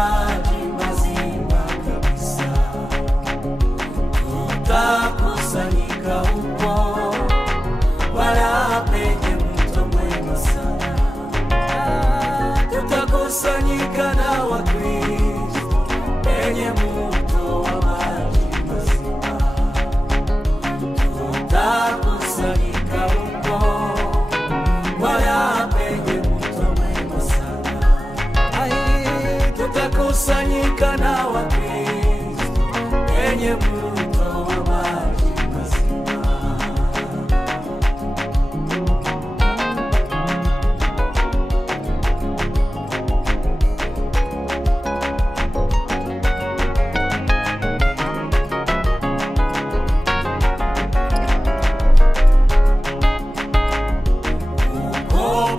maji mazima kabisa. Tutakusanyika huko wala penye mto mwema sana. Tutakusanyika na Wakristo penye mto wa maji mazima. Tutakusanyika huko wala penye mto mwema sana. Tutakusanyika na Wakristo penye mto wa maji mazima.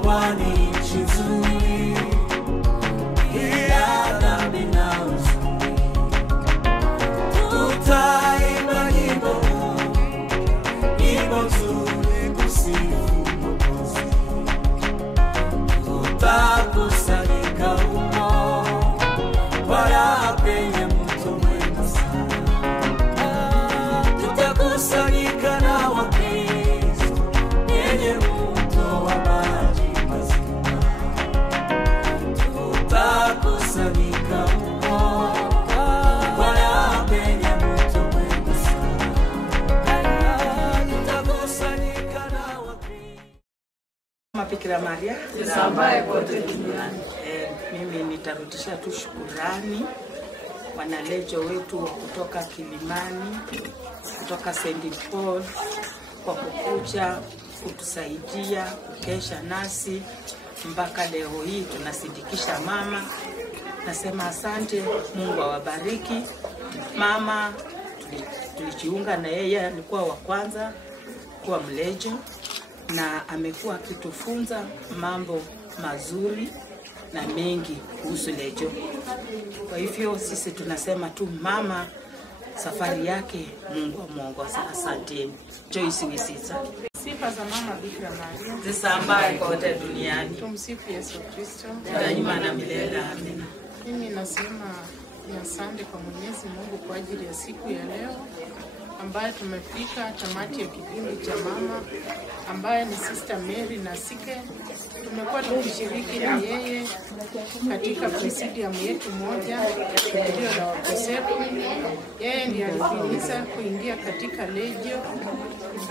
Pwani nchi nzuri ila dhambi na huzuni. Tutaimba nyimbo nzuri kusifu Mwokozi. Tutakusanyika huko wala penye mto mwema sana. Tutakusanyika na Wakristo penye mto wa maji mazima. Tutakusanyika huko wala penye mto mwema sana. Tutakusanyika na Wakristo. Bikira Maria zisambaye kote duniani. Mimi nitarudisha tu shukrani wanalejo wetu kutoka Kilimani, kutoka St. Paul kwa kukuja kutusaidia kukesha nasi mpaka leo hii tunasindikisha mama. Nasema asante, Mungu awabariki. Mama tulijiunga na yeye, alikuwa wa kwanza kuwa mlejo na amekuwa akitufunza mambo mazuri na mengi kuhusu lejo. Kwa hivyo sisi tunasema tu mama, safari yake Mungu amuongoze. Asanteni. Joyce Wisisa. Sifa za mama Bikira Maria zisambaye kote duniani. Tumsifu Yesu Kristo daima na milele. Amina. Mimi nasema ni asante kwa Mwenyezi Mungu kwa ajili ya siku ya leo ambayo tumefika tamati ya kipindi cha mama ambaye ni Sister Mary Nasike. Tumekuwa tukishiriki na yeye katika presidium yetu moja ndio la wakosefu. Yeye ndiye alifundisha kuingia katika lejo.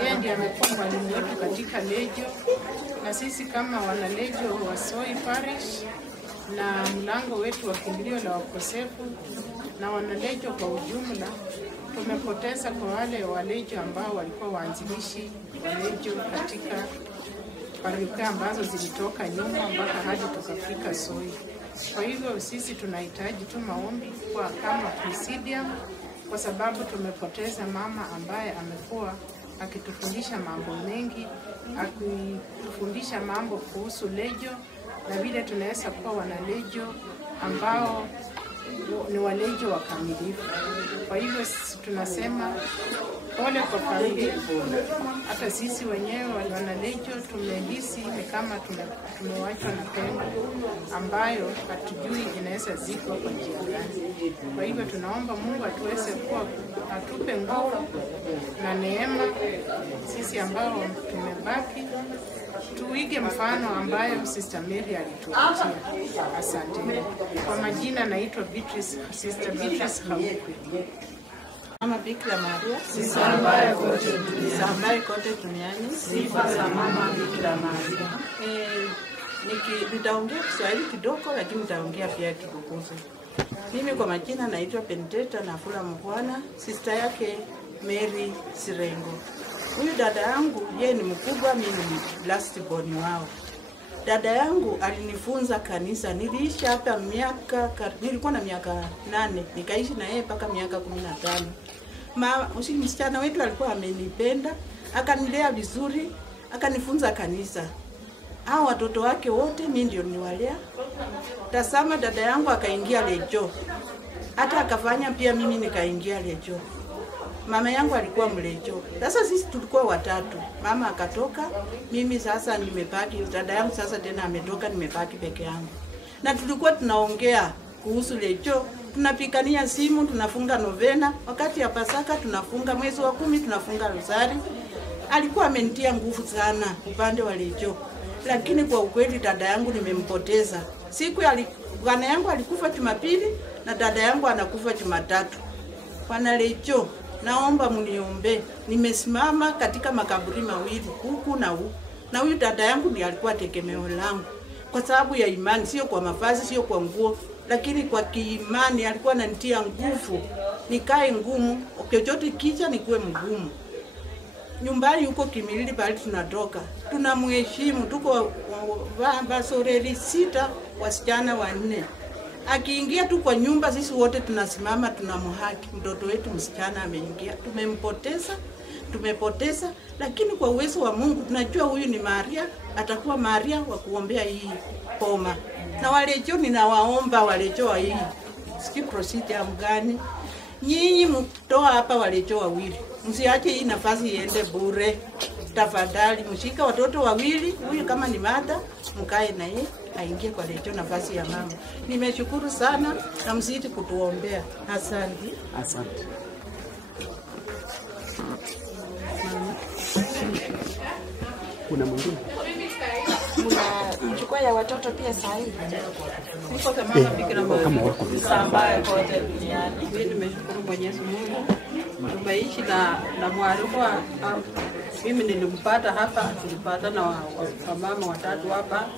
Yeye ndiye amekuwa mwalimu wetu katika lejo, na sisi kama wanalejo wa Soi Parish na mlango wetu wa kimbilio la wakosefu na wanalejo kwa ujumla, tumepoteza kwa wale walejo ambao walikuwa waanzilishi walejo katika parokia ambazo zilitoka nyuma mpaka hadi tukafika Soi. Kwa hivyo sisi tunahitaji tu maombi kwa kama presidium, kwa sababu tumepoteza mama ambaye amekuwa akitufundisha mambo mengi, akitufundisha mambo kuhusu lejo na vile tunaweza kuwa wanalejo ambao ni walejo wakamilifu. Kwa hivyo tunasema pole kwa familia. Hata sisi wenyewe wanalejo tumehisi ni kama tumewachwa na pendo ambayo hatujui inaweza zikwa kwa njia gani. Kwa hivyo tunaomba Mungu atupe nguvu na neema sisi ambao tumebaki, tuige mfano ambayo Sister Mary alituachia. Asante. Kwa majina naitwa Sister Beatrice Haukwe. Mama Bikira Maria zisambaye kote duniani. Sifa za mama Bikira Maria. Nitaongea Kiswahili kidogo lakini nitaongea pia Kikukuzu. Mimi kwa majina naitwa Benedetta Nafula Mbwana, sister yake Mary Sirengo. Huyu dada yangu yeye ni mkubwa, mimi ni last born wao. Dada yangu alinifunza kanisa. Niliishi hapa nilikuwa na miaka 8, nikaishi na yeye mpaka miaka 15. Msichana wetu alikuwa amenipenda, akanilea vizuri, akanifunza kanisa. Hao watoto wake wote mimi ndio niwalea. Tasama dada yangu akaingia lejo. Hata akafanya pia mimi nikaingia lejo. Mama yangu alikuwa mlejo. Sasa sisi tulikuwa watatu. Mama akatoka, mimi sasa nimebaki, dada yangu sasa tena ametoka, nimebaki peke yangu. Na tulikuwa tunaongea kuhusu Lecho. Tunapikania simu, tunafunga novena, wakati ya Pasaka tunafunga, mwezi wa 10 tunafunga rosari. Alikuwa amenitia nguvu sana upande wa Lecho. Lakini kwa ukweli dada yangu nimempoteza. Siku ya bwana yangu alikufa Jumapili na dada yangu anakufa Jumatatu. Bwana Lecho, naomba mniombe. Nimesimama katika makaburi mawili, huku na huku. Na huyu dada yangu ndiye alikuwa tegemeo langu. Kwa sababu ya imani, sio kwa mavazi, sio kwa nguo, lakini kwa kiimani alikuwa ananitia nguvu. Nikae ngumu, chochote kicha nikuwe mgumu. Nyumbani huko Kimilili pale tunatoka. Tunamheshimu, tuko basoreri 6, wasichana 4. Akiingia tu kwa nyumba sisi wote tunasimama tunamhaki. Mtoto wetu msichana ameingia. Tumepoteza, lakini kwa uwezo wa Mungu tunajua huyu ni Maria, atakuwa Maria wa kuombea hii poma. Na Walecho ninawaomba Walecho wa hii. Siki procedure mgani? Nyinyi mtoa hapa Walecho wawili. Msiache hii nafasi iende bure. Tafadhali mshika watoto wawili, huyu kama ni mada, mkae na yeye aingie kwa Lecho nafasi ya mama. Nimeshukuru sana na mzidi kutuombea. Asante. Asante. Kuna mwingine? Kuna mchukua ya watoto pia sahihi. Niko kama Bikira Maria Sambaye kote duniani. Mimi nimeshukuru Mwenyezi Mungu. Tumeishi na mwalimu mimi nilimpata hapa, tulipata na wamama watatu hapa.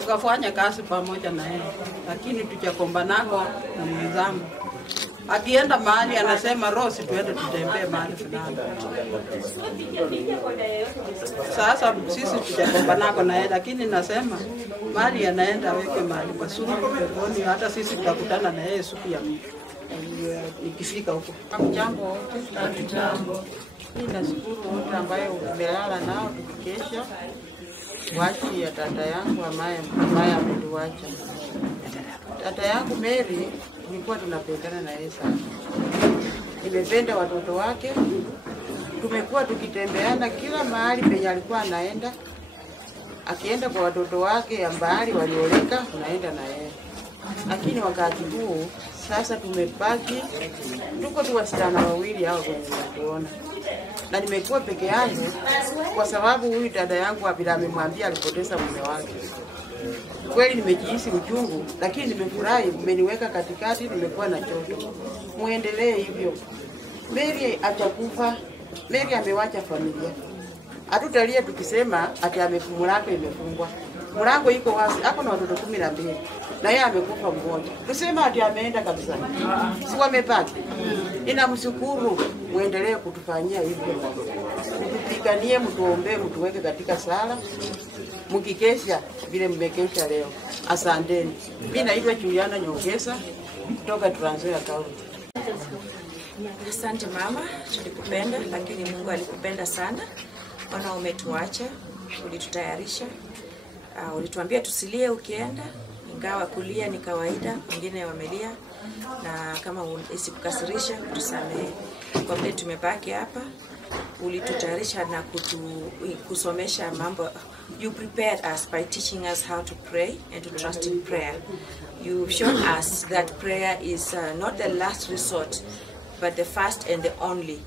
Tukafanya kazi pamoja na yeye. Lakini tujakomba nako na mwenzangu. Akienda mahali anasema Rose tuende tutembee mahali fulani. Sasa sisi tujakomba nako na yeye, lakini nasema mahali anaenda weke mahali pazuri peponi, hata sisi tutakutana na yeye siku ya ikifika huko. Jambo jambo. Ninashukuru wote ambayo umelala nao tukikesha. Wachi ya dada yangu ambaye ameniacha. Dada yangu Mary nilikuwa tunapendana na yeye sana. Nimependa watoto wake. Tumekuwa tukitembeana kila mahali penye alikuwa anaenda. Akienda kwa watoto wake ambao walioleka tunaenda na yeye. Lakini wakati huu sasa tumebaki tuko tu wasichana wawili hao tunaona. Na nimekuwa peke yangu kwa sababu huyu dada yangu bila amemwambia alipoteza mume wake. Kweli nimejihisi uchungu, lakini nimefurahi mmeniweka katikati, nimekuwa na choto. Muendelee hivyo. Mary atakufa, Mary amewacha familia. Hatutalia tukisema ati mlango imefungwa. Mlango iko wazi, hapo na watoto 12. Na yeye amekufa mmoja. Tusema ati ameenda kabisa. Si wamepaki. Ninamshukuru, muendelee kutufanyia hivyo. Mtupiganie, mtuombee, mtuweke katika sala. Mkikesha vile mmekesha leo. Asanteni. Mimi naitwa Juliana Nyongesa kutoka Trans Nzoia County. Asante mama, tulikupenda lakini Mungu alikupenda sana. Ona umetuacha, ulitutayarisha. Ulituambia tusilie ukienda, ingawa kulia ni kawaida, wengine wamelia na kama isikukasirisha tusamehe. Kwa vile tumebaki hapa, ulitutayarisha na kusomesha mambo. You prepared us by teaching us how to pray and to trust in prayer. You showed us that prayer is not the last resort, but the first and the only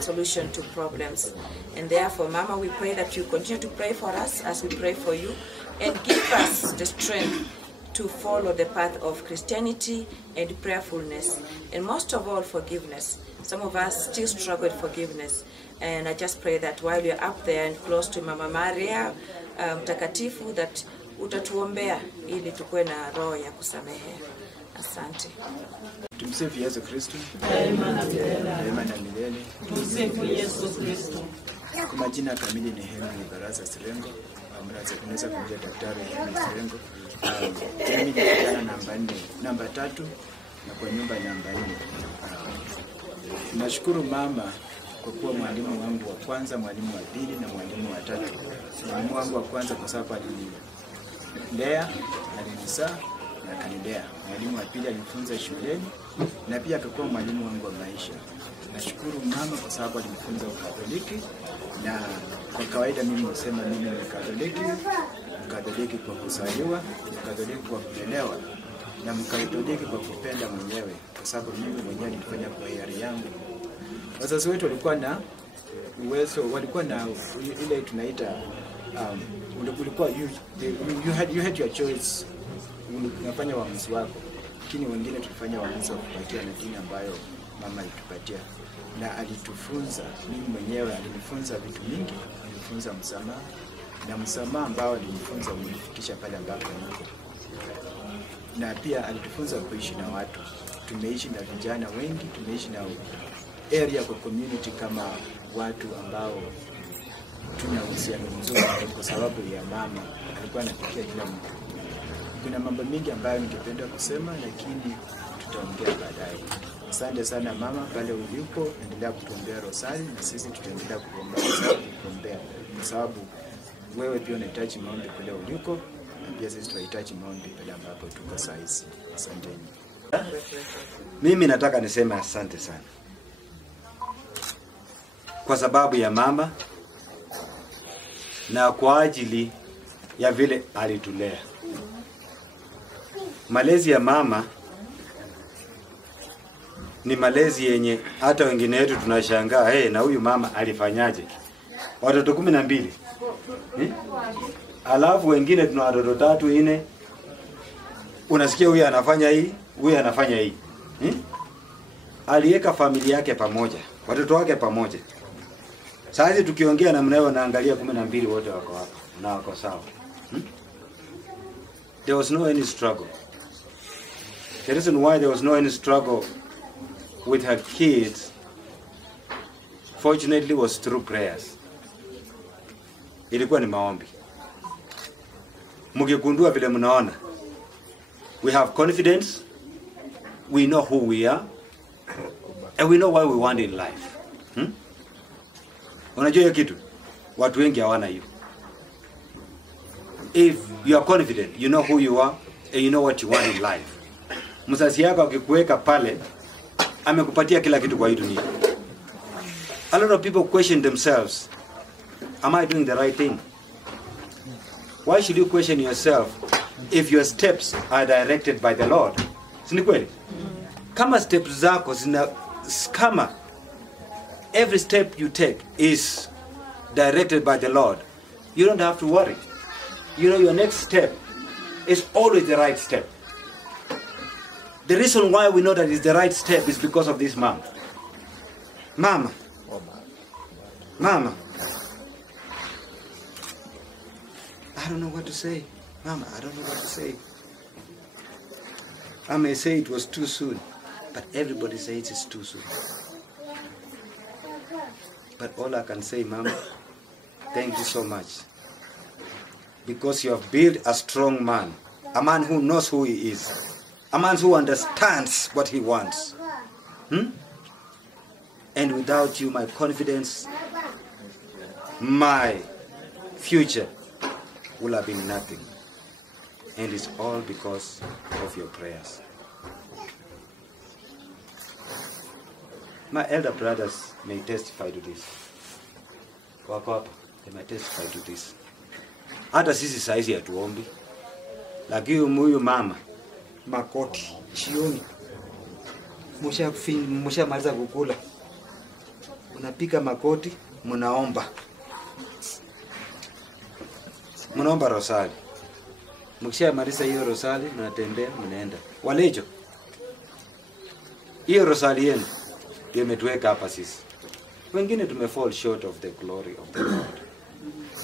solution to problems. And therefore, Mama, we pray that you continue to pray for us as we pray for you, and give us the strength to follow the path of Christianity and prayerfulness, and most of all, forgiveness. Some of us still struggle with forgiveness, and I just pray that while we are up there and close to Mama Maria Mtakatifu, that utatuombea ili tukue na roho ya kusamehe. Asante. Tumsifu Yesu Kristo. Daima na milele. Tumsifu Yesu Kristo. Kwa majina kamili ni Henry Baraza Sirengo. Mraza kunaweza kumjia daktari Henry Sirengo. Mimi ni kijana namba 3 na kwa nyumba namba 4. Nashukuru mama kwa kuwa mwalimu wangu wa kwanza, mwalimu wa pili na mwalimu wa tatu. Mwalimu wangu wa kwanza kwa sababu alinilea, alinizaa na kanilea. Mwalimu wa pili alinifunza shuleni na pia akakuwa mwalimu wangu wa maisha. Nashukuru mama kwa sababu alinifunza Ukatoliki, na kwa kawaida mimi husema mimi ni Mkatoliki, Mkatoliki kwa kuzaliwa, Mkatoliki kwa kulelewa. na Mkatoliki kwa kupenda mwenyewe, kwa sababu mimi mwenyewe nilifanya kwa hiari yangu. Wazazi wetu walikuwa na uwezo, walikuwa na ile tunaita ulikuwa you had your choice, unafanya uamuzi wako, lakini wengine tulifanya uamuzi wa kupatia na dini ambayo mama alitupatia, na alitufunza. Mimi mwenyewe alinifunza vitu mingi, alinifunza msamaha, na msamaha ambao alinifunza umenifikisha pale ambapo niko, na pia alitufunza kuishi na watu. Tumeishi na vijana wengi, tumeishi na area kwa community kama watu ambao tuna uhusiano mzuri, kwa sababu ya mama alikuwa anapikia kila mtu. Kuna mambo mengi ambayo ningependa kusema, lakini tutaongea baadaye. Asante sana mama, pale ulipo endelea kutuombea rosari, na sisi tutaendelea kuombea, kwa sababu wewe pia unahitaji maombi pale uliko, na pia sisi tunahitaji maombi pale ambapo tuko saa hizi. Asanteni. Mimi nataka niseme asante sana kwa sababu ya mama na kwa ajili ya vile alitulea. Malezi ya mama ni malezi yenye hata wengine wetu tunashangaa, na huyu mama alifanyaje? Watoto 12. Alafu wengine tuna watoto 3 4. Unasikia huyu anafanya hii, huyu anafanya hii. Aliweka familia yake pamoja, watoto wake pamoja. Sasa tukiongea na mnao naangalia 12 wote wako hapa na wako sawa. There was no any struggle. The reason why there was no any struggle with her kids, fortunately, was through prayers. Ilikuwa ni maombi. Mugigundua vile mnaona, we have confidence, we know who we are, and we know what we want in life. Unajua hiyo kitu? Watu wengi hawana hiyo. If you are confident, you know who you are, and you know what you want in life. Mzazi yako akikuweka pale, amekupatia kila kitu kwa hii dunia. A lot of people question themselves, am I doing the right thing? Why should you question yourself if your steps are directed by the Lord? Si kweli? Kama steps zako kama every step you take is directed by the Lord, you don't have to worry. You know your next step is always the right step. The reason why we know that it's the right step is because of this mom. Mama. Mama. I don't know what to say. Mama, I don't know what to say. I may say it was too soon, but everybody says it's too soon. But all I can say, Mama, thank you so much. Because you have built a strong man. A man who knows who he is. A man who understands what he wants. And without you, my confidence, my future will have been nothing. And it's all because of your prayers. My elder brothers may testify to this. They may testify to this. Hata sisi saizi hatuombi. Lakini huyu mama makoti chioni. Mshamaliza kukula. Unapika makoti, mnaomba. Mnaomba rosali. Mkishamaliza hiyo rosali, mnatembea, mnaenda. Walejo. Hiyo rosali yenu ndio imetuweka hapa sisi. Wengine tumefall short of the glory of the Lord.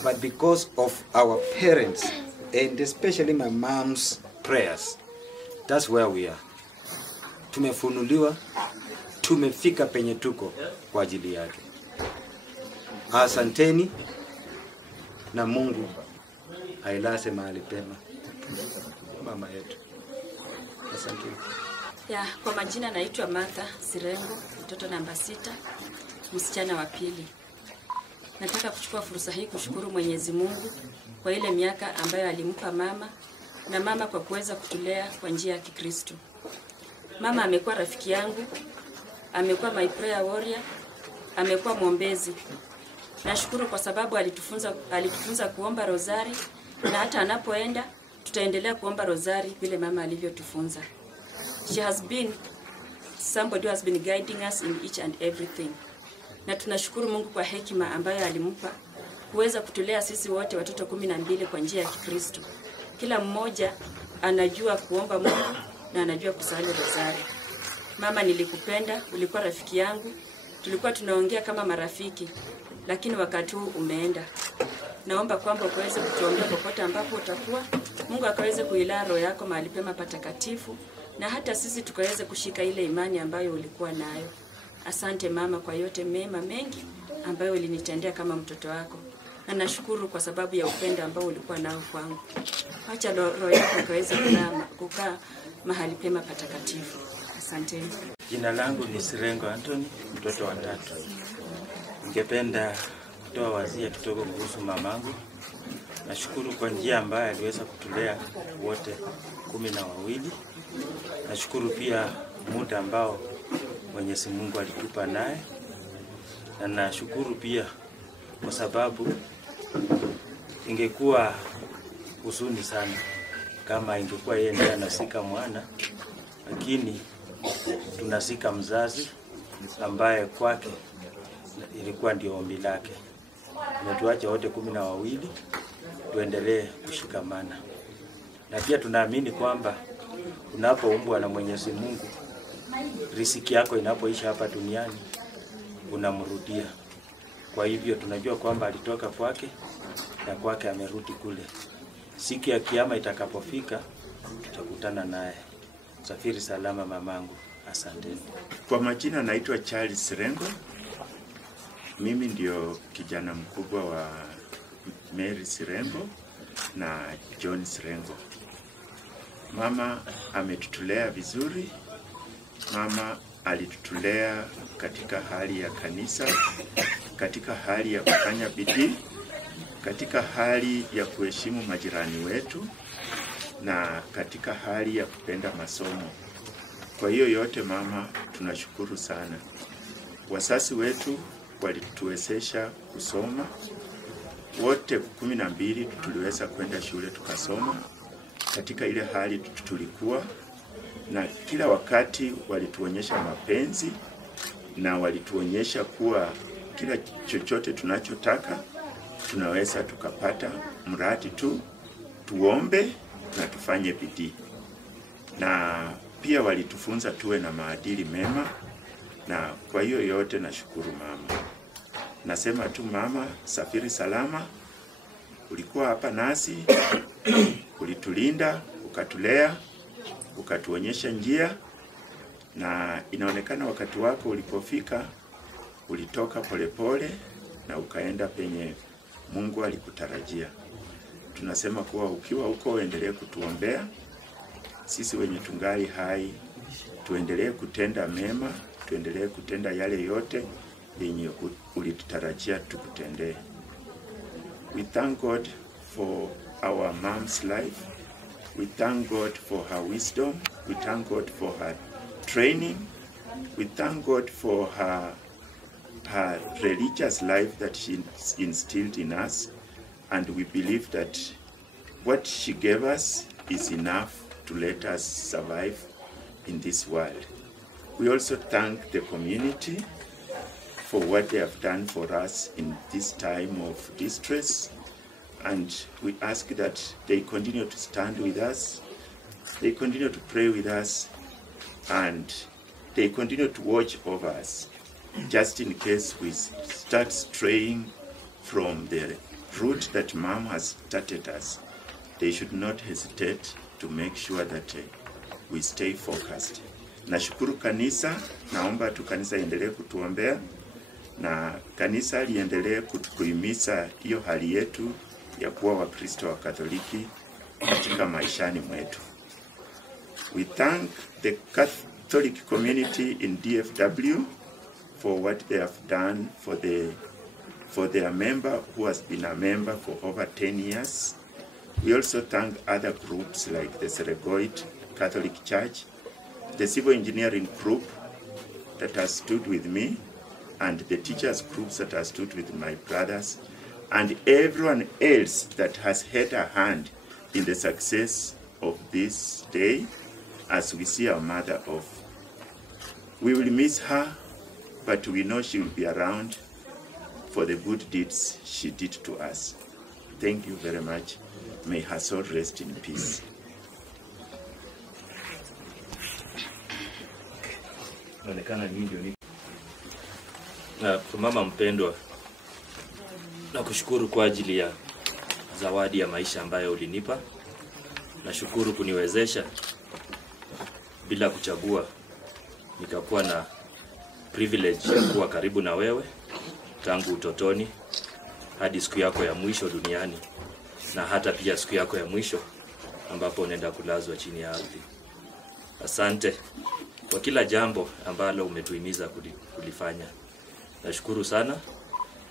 But because of our parents and especially my mom's prayers, that's where we are. Tumefunuliwa, tumefika penye tuko kwa ajili yake. Asanteni na Mungu ailase mahali pema mama yetu. Asanteni. Kwa majina naitwa Martha Sirengo, mtoto namba 6, msichana wa pili. Nataka kuchukua fursa hii kushukuru Mwenyezi Mungu kwa ile miaka ambayo alimpa mama na mama kwa kuweza kutulea kwa njia ya Kikristo. Mama amekuwa rafiki yangu, amekuwa my prayer warrior, amekuwa mwombezi. Nashukuru kwa sababu alitufunza kuomba rosari, na hata anapoenda tutaendelea kuomba rosari vile mama alivyotufunza. She has been somebody who has been guiding us in each and everything. Na tunashukuru Mungu kwa hekima ambayo alimpa kuweza kutulea sisi wote watoto 12 kwa njia ya Kikristo. Kila mmoja anajua kuomba Mungu na anajua kusali rosari. Mama, nilikupenda, ulikuwa rafiki yangu. Tulikuwa tunaongea kama marafiki, lakini wakati huu umeenda. Naomba kwamba ukaweze kutuombea popote ambapo utakuwa. Mungu akaweze kuilaa roho yako mahali pema patakatifu, na hata sisi tukaweze kushika ile imani ambayo ulikuwa nayo. Asante mama kwa yote mema mengi ambayo ulinitendea kama mtoto wako. Na nashukuru kwa sababu ya upendo ambao ulikuwa nao kwangu. Acha roho yako ikaweze kukaa mahali pema patakatifu. Asante. Jina langu ni Sirengo Anthony, mtoto wa 3. Ningependa kutoa wazia kidogo kuhusu mamangu. Nashukuru kwa njia ambayo aliweza kutulea wote 12. Nashukuru pia muda ambao Mwenyezi Mungu alitupa naye. Na nashukuru pia kwa sababu ingekuwa huzuni sana kama ingekuwa yeye ndiye anasika mwana, lakini tunasika mzazi ambaye kwake ilikuwa ndio ombi lake. Tumetuacha wote 12 tuendelee kushikamana. Na pia tunaamini kwamba unapoumbwa na Mwenyezi Mungu, riziki yako inapoisha hapa duniani unamrudia. Kwa hivyo tunajua kwamba alitoka kwake na kwake amerudi kule. Siku ya kiyama itakapofika tutakutana naye. Safiri salama mamangu. Asanteni. Kwa majina naitwa Charles Sirengo. Mimi ndio kijana mkubwa wa Mary Sirengo na John Sirengo. Mama ametutulea vizuri. Mama alitutulea katika hali ya kanisa, katika hali ya kufanya bidii, katika hali ya kuheshimu majirani wetu, na katika hali ya kupenda masomo. Kwa hiyo yote mama tunashukuru sana. Wasasi wetu walituwezesha kusoma. Wote 12 tuliweza kwenda shule tukasoma katika ile hali tulikuwa, na kila wakati walituonyesha mapenzi na walituonyesha kuwa kila chochote tunachotaka tunaweza tukapata, mradi tu tuombe na tufanye bidii. Na pia walitufunza tuwe na maadili mema, na kwa hiyo yote nashukuru mama. Nasema tu mama, safiri salama. Ulikuwa hapa nasi, ulitulinda, ukatulea, ukatuonyesha njia, na inaonekana wakati wako ulipofika ulitoka polepole na ukaenda penye Mungu alikutarajia. Tunasema kuwa ukiwa huko endelee kutuombea sisi wenye tungali hai, tuendelee kutenda mema, tuendelee kutenda yale yote yenye ulitutarajia tukutendee. We thank God for our mom's life. We thank God for her wisdom. We thank God for her training. We thank God for her religious life that she instilled in us. And we believe that what she gave us is enough to let us survive in this world. We also thank the community for what they have done for us in this time of distress, and we ask that they continue to stand with us, they continue to pray with us, and they continue to watch over us, just in case we start straying from the route that Mom has started us. They should not hesitate to make sure that we stay focused. Nashukuru kanisa, naomba tu kanisa endelee kutuombea, na kanisa liendelee kutukuhimiza hiyo hali yetu ya kuwa Wakristo wa Katoliki katika maishani mwetu. We thank the Catholic community in DFW for what they have done for their member who has been a member for over 10 years. We also thank other groups like the Seregoid Catholic Church, the civil engineering group that has stood with me, and the teachers groups that have stood with my brothers, and everyone else that has had a hand in the success of this day as we see our mother off. We will miss her, but we know she will be around for the good deeds she did to us. Thank you very much. May her soul rest in peace. Kwa mama mpendwa, nakushukuru kwa ajili ya zawadi ya maisha ambayo ulinipa. Nashukuru kuniwezesha bila kuchagua nikakuwa na privilege ya kuwa karibu na wewe tangu utotoni hadi siku yako ya mwisho duniani, na hata pia siku yako ya mwisho ambapo unaenda kulazwa chini ya ardhi. Asante kwa kila jambo ambalo umetuhimiza kulifanya. Nashukuru sana,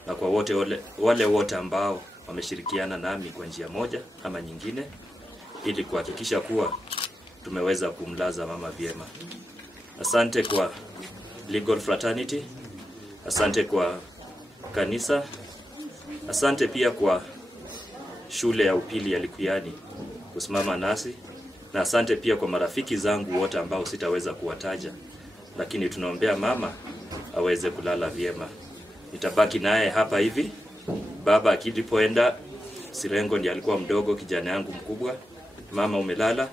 na kwa wale wote ambao wameshirikiana nami kwa njia moja ama nyingine ili kuhakikisha kuwa tumeweza kumlaza mama vyema. Asante kwa Legal Fraternity, asante kwa kanisa, asante pia kwa shule ya upili ya Likuyani kusimama nasi, na asante pia kwa marafiki zangu wote ambao sitaweza kuwataja, lakini tunaombea mama aweze kulala vyema. Nitabaki naye hapa hivi. Baba akilipoenda, Sirengo ndiye alikuwa mdogo, kijana yangu mkubwa. Mama umelala,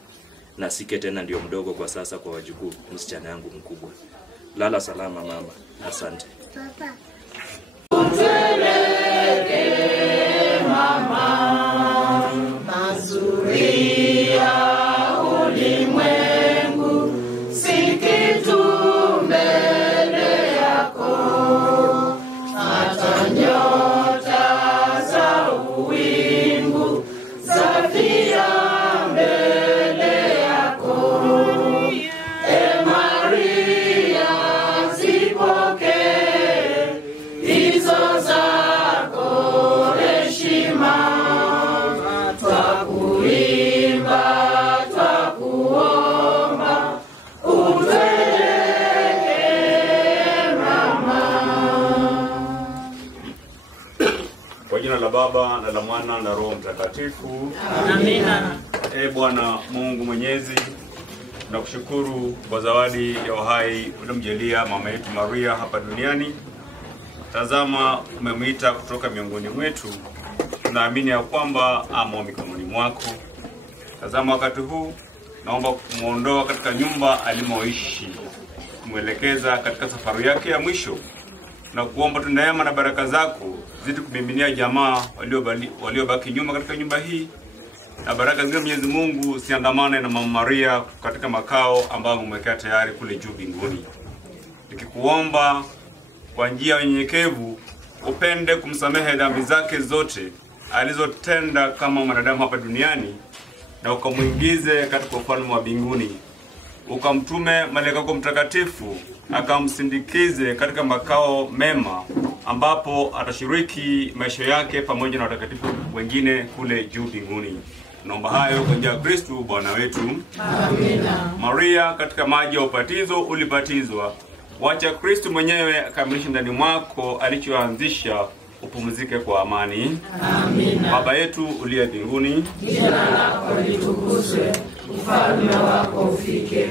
na Sike tena ndio mdogo kwa sasa kwa wajukuu, msichana yangu mkubwa. Lala salama mama. Asante. Papa. Mama, mazuri ya ulimwengu si kitu mbele yako, hata nyota za uwingu zafia mbele yako. E Maria, zipokee hizo zako heshima, twakuimba, twakuomba, utwelekee mama. Kwa jina la Baba na la Mwana na Roho Mtakatifu. Amina. Bwana Mungu Mwenyezi, nakushukuru kwa zawadi ya uhai uliomjalia mama yetu Maria hapa duniani. Tazama, umemwita kutoka miongoni mwetu. Tunaamini ya kwamba amo mikononi mwako. Tazama, wakati huu naomba kumuondoa katika nyumba alimoishi, kumwelekeza katika safari yake ya mwisho, na kuomba tu neema na baraka zako zidi kumiminia jamaa waliobaki nyuma katika nyumba hii, na baraka zingine Mwenyezi Mungu siandamane na mama Maria katika makao ambayo umeweka tayari kule juu mbinguni. Nikikuomba kwa njia ya unyenyekevu upende kumsamehe dhambi zake zote alizotenda kama mwanadamu hapa duniani, na ukamuingize katika ufalme wa mbinguni. Ukamtume malaika wako mtakatifu akamsindikize katika makao mema ambapo atashiriki maisha yake pamoja na watakatifu wengine kule juu mbinguni. Naomba hayo kwa njia ya Kristo Bwana wetu. Amina. Maria, katika maji ya ubatizo ulibatizwa. Wacha Kristo mwenyewe akamilishe ndani mwako alichoanzisha, upumzike kwa amani. Amina. Baba yetu uliye mbinguni, jina lako litukuzwe, ufalme wako ufike,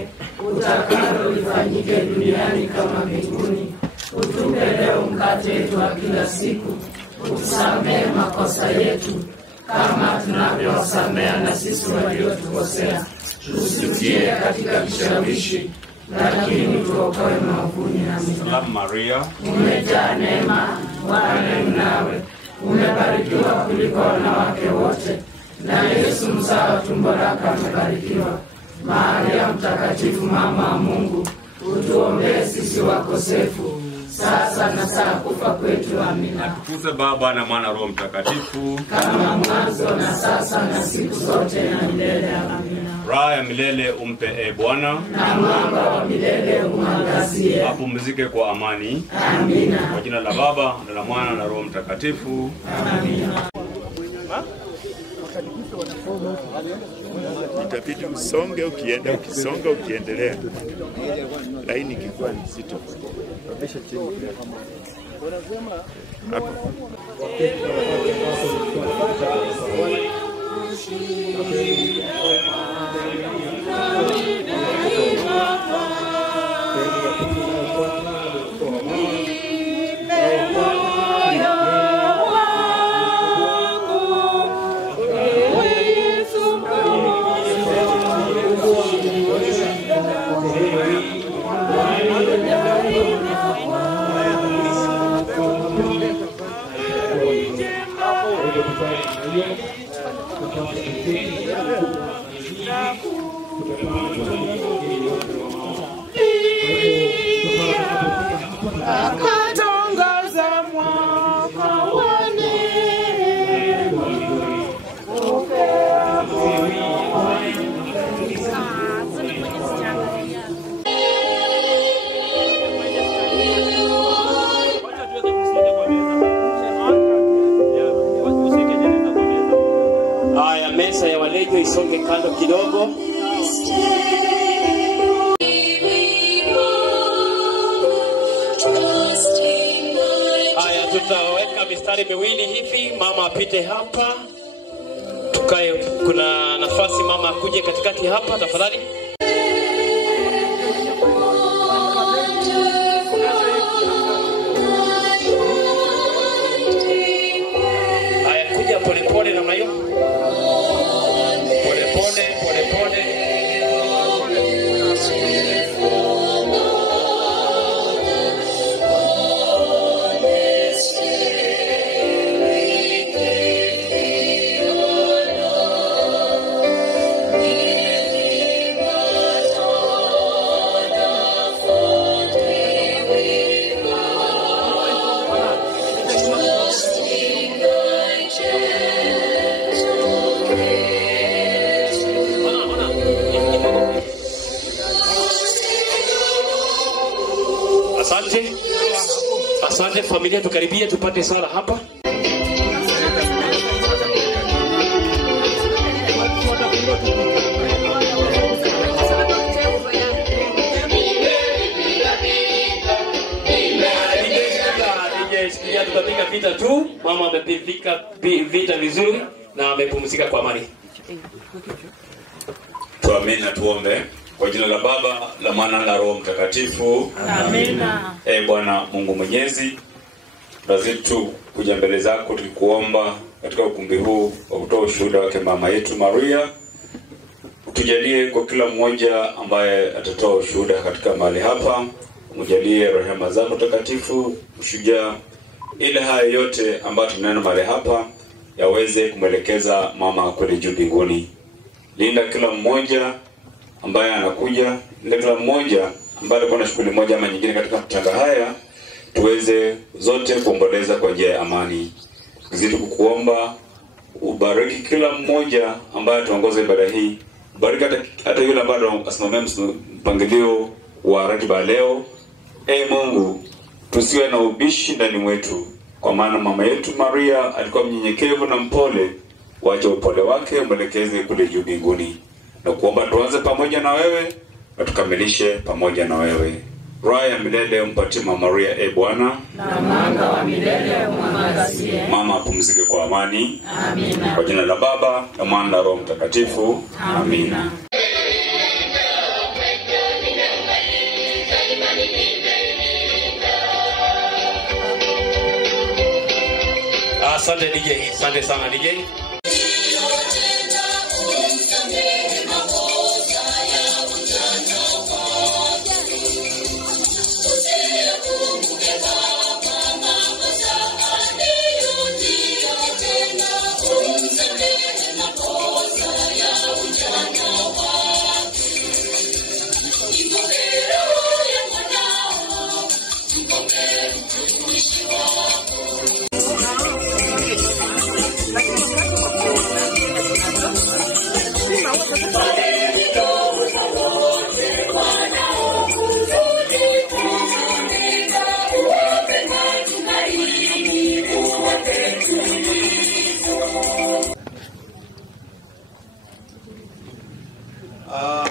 utakalo lifanyike duniani kama mbinguni. Utupe leo mkate wetu wa kila siku, utusamehe makosa yetu kama tunavyowasamehe na sisi waliotukosea, tusitie katika kishawishi, lakini tuokoe maovuni. Amina. Salamu Maria, umejaa neema, Bwana yu nawe, umebarikiwa kuliko wanawake wote, na Yesu mzao wa tumbo lako amebarikiwa. Maria mtakatifu, mama wa Mungu, utuombee sisi wakosefu, sasa na saa kufa kwetu. Amina. Tukuze Baba na Mwana Roho Mtakatifu, kama mwanzo na sasa na siku zote na milele. Amina. Raha ya milele umpe Bwana, na mwanga wa milele umwangazie. Apumzike kwa amani. Amina. Kwa jina la Baba na la Mwana na Roho Mtakatifu. Amina. Itabidi usonge ukienda, ukisonga ukiendelea. Laini kikuwa nzito. Hapo. Akatangaza mwaka wa neema, Haya, meza ya walejo isonge kando kidogo. Haya, tutaweka mistari miwili hivi, mama apite hapa. Tukae, kuna nafasi mama akuje katikati hapa tafadhali. Haya, kuja polepole namna hiyo. Polepole. Asante familia, tukaribia tupate sala hapa. Tutapiga vita tu, mama amepika vita vizuri na amepumzika kwa amani. Tuamini na tuombe. Kwa jina la Baba, la Mwana, la Roho Mtakatifu. Amina. Bwana Mungu Mwenyezi, tunazidi tu kuja mbele zako tukikuomba katika ukumbi huu wa kutoa ushuhuda wake mama yetu Maria. Tujalie kwa kila mmoja ambaye atatoa ushuhuda katika mahali hapa, mjalie rehema zako takatifu, ushujaa, ile haya yote ambayo tunayo mahali hapa yaweze kumwelekeza mama kule juu mbinguni. Linda kila mmoja ambaye anakuja, linda kila mmoja ambaye alikuwa na shughuli moja ama nyingine katika matanga haya, tuweze zote kuomboleza kwa njia ya amani. Zidi kukuomba ubariki kila mmoja ambaye tuongoza ibada hii. Bariki hata yule ambaye asimamia mpangilio wa ratiba leo. Mungu, tusiwe na ubishi ndani mwetu, kwa maana mama yetu Maria alikuwa mnyenyekevu na mpole. Wacha upole wake mwelekeze kule juu mbinguni. Na kuomba tuanze pamoja na wewe na tukamilishe pamoja na wewe. Roho ya milele umpatie mama Maria, Bwana, na mwanga wa milele umwangazie. Mama apumzike kwa amani. Amina. Kwa jina la Baba, la Mwana, la Roho Mtakatifu. Amina. Asante DJ, asante sana DJ.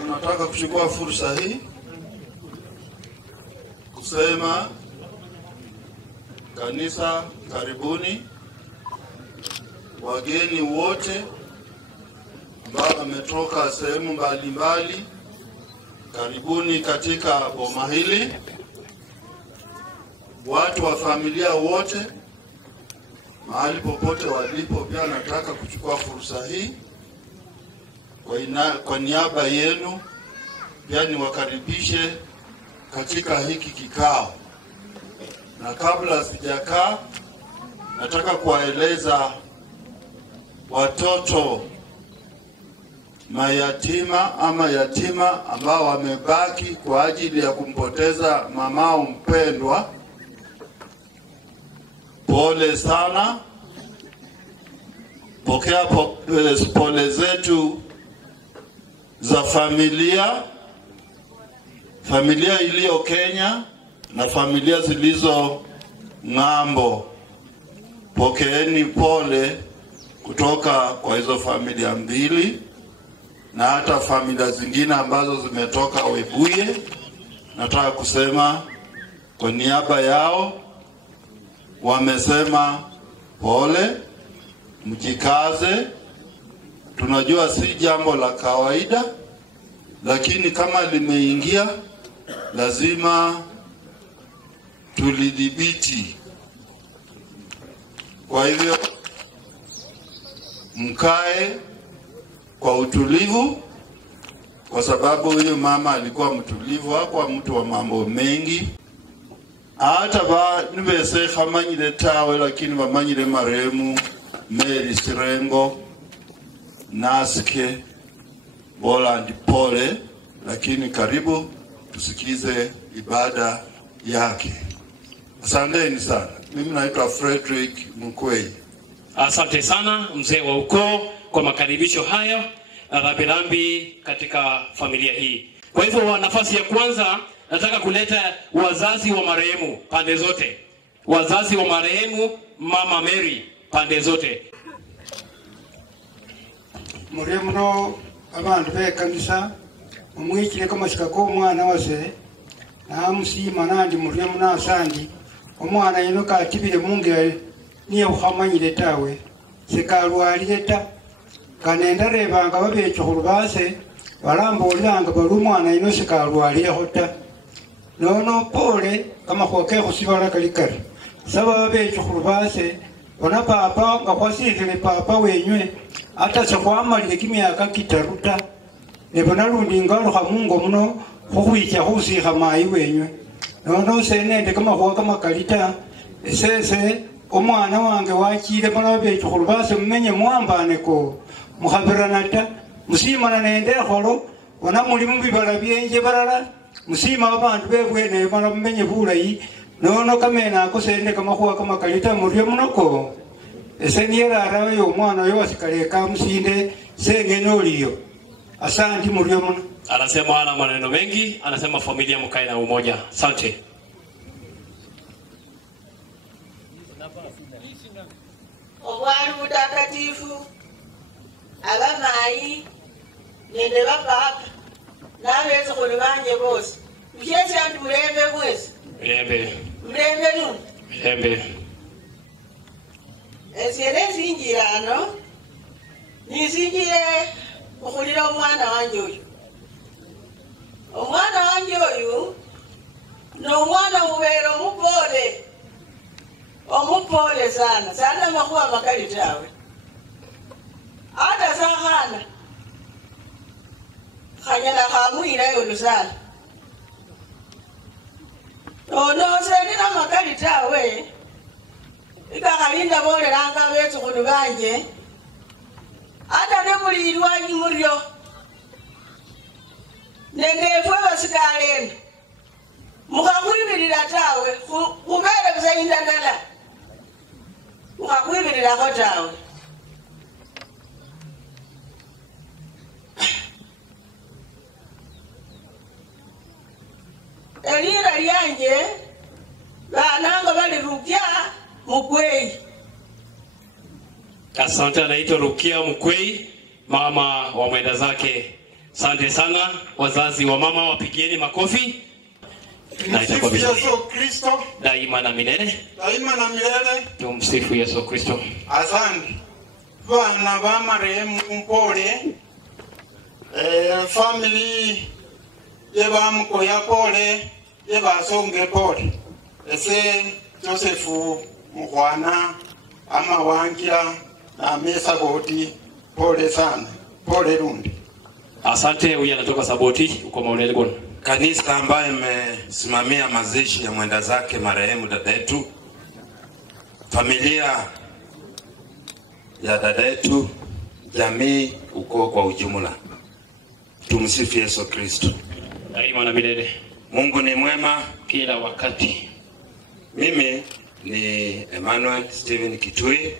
Nataka kuchukua fursa hii kusema kanisa karibuni, wageni wote ambao wametoka sehemu mbalimbali. Karibuni katika boma hili. Watu wa familia wote mahali popote walipo, pia nataka kuchukua fursa hii kwa niaba yenu pia niwakaribishe katika hiki kikao. Na kabla sijakaa, nataka kuwaeleza watoto mayatima ama yatima ambao wamebaki kwa ajili ya kumpoteza mamao mpendwa. Pole sana. Pokea pole zetu za familia iliyo Kenya na familia zilizo ng'ambo. Pokeeni pole kutoka kwa hizo familia mbili na hata familia zingine ambazo zimetoka Webuye. Nataka kusema kwa niaba yao, wamesema pole, mjikaze. Tunajua si jambo la kawaida, lakini kama limeingia lazima tulidhibiti. Kwa hivyo mkae kwa utulivu, kwa sababu huyu mama alikuwa mtulivu, hakuwa mtu wa mambo mengi. Hata nibese khamanyile tawe, lakini bamanyile marehemu Mary Sirengo Nasike Bola Ndipole. Lakini karibu tusikize ibada yake. Asanteni sana. Mimi naitwa Frederick Mukwei. Asante sana mzee wa ukoo kwa makaribisho haya na rambirambi katika familia hii. Kwa hivyo nafasi ya kwanza nataka kuleta wazazi wa marehemu pande zote. Wazazi wa marehemu Mama Mary pande zote. Marehemu no abantu be kanisa umwikire kamashika ko mwana wase na amusima nandi marehemu na sandi omwana yino katibire munge niye ukhamanyire tawe sekalwalire ta kanenda rebanga babecho khulubase balambolanga bali umwana yino sekalwalire hota nono pole kama khoke khusibala kalikari saba babecho khulubase bona papa ngakwasizile papa wenywe ata sekwamalire kimyaka kitaruta nebona lundi ngalukha mungo muno khukhwicha khusikha mayi wenywe nono senende kama khwa kama kalita esese omwana wange wachile bona becho khulubase mumenye muambane ko mukhabirana ta musimana nende kholo bona muli mubibala byenje barala musima abantu bebwene bona mumenye bulayi nono kamena akosende kama khwa kama kalita muri munoko eseniera arawe omwana yo wasikaleka musinde sengene oliyo. Asante muri muno. Anasema ana maneno mengi, anasema familia mkae na umoja. Asante. Obwali butakatifu abamayi nende bapapa nabeza kulibanje bose mjezi andu mulembe mwezi mulembe nunu esiyene zinjirano nizinjire ukhulira omwana wanje oyu. Omwana wanje oyu n'omwana mubere omupole sana sana makhuwa makali tawe ata sakhana khanyala khamuyirayo lusana ono sendina makali tawe ikakhalinda boleranga betsukhulu banje ata nebuli ilwanyi muryo nende efwe basikalenda mukhakhwibilila tawe khubele busa indagala mukhakhwibililakho tawe. Elira lyanje bananga bali Rukia Mukwei. Asante, anaitwa Rukia Mukwei, mama wa mwenda zake. Asante sana wazazi wa mama, wapigieni makofi. Tumsifu Yesu Kristo. Daima na milele. Daima na milele. Tumsifu Yesu Kristo. Asante. Bana ba marehemu mpole family yebamukoya pole yebasonge pole ese Josefu Mukhwana amawangira na mesa goti pole sana pole rundi. Asante. Huyu anatoka Saboti uko Maunelegon. Kanisa ambaye imesimamia mazishi ya mwenda zake marehemu dada yetu, familia ya dada yetu, jamii, ukoo kwa ujumla. Tumsifu Yesu Kristo. Daima na milele. Mungu ni mwema kila wakati. Mimi ni Emmanuel Steven Kitui.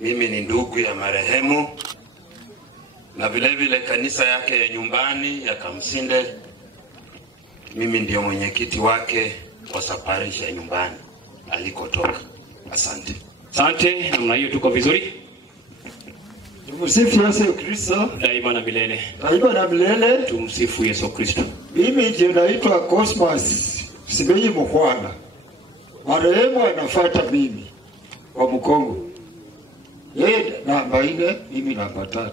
Mimi ni ndugu ya marehemu na vile vile kanisa yake ya nyumbani ya Kamsinde. Mimi ndio mwenyekiti wake wa saparishi ya nyumbani alikotoka. Asante. Asante. Namna hiyo tuko vizuri. Tumsifu Yesu Kristo. Daima na milele. Daima na milele. Tumsifu Yesu Kristo. Mimi ndio naitwa Cosmas Sibeyi Mukhwana. Marehemu anafuata mimi wa Mkongo. Yeye namba 4, mimi namba 3.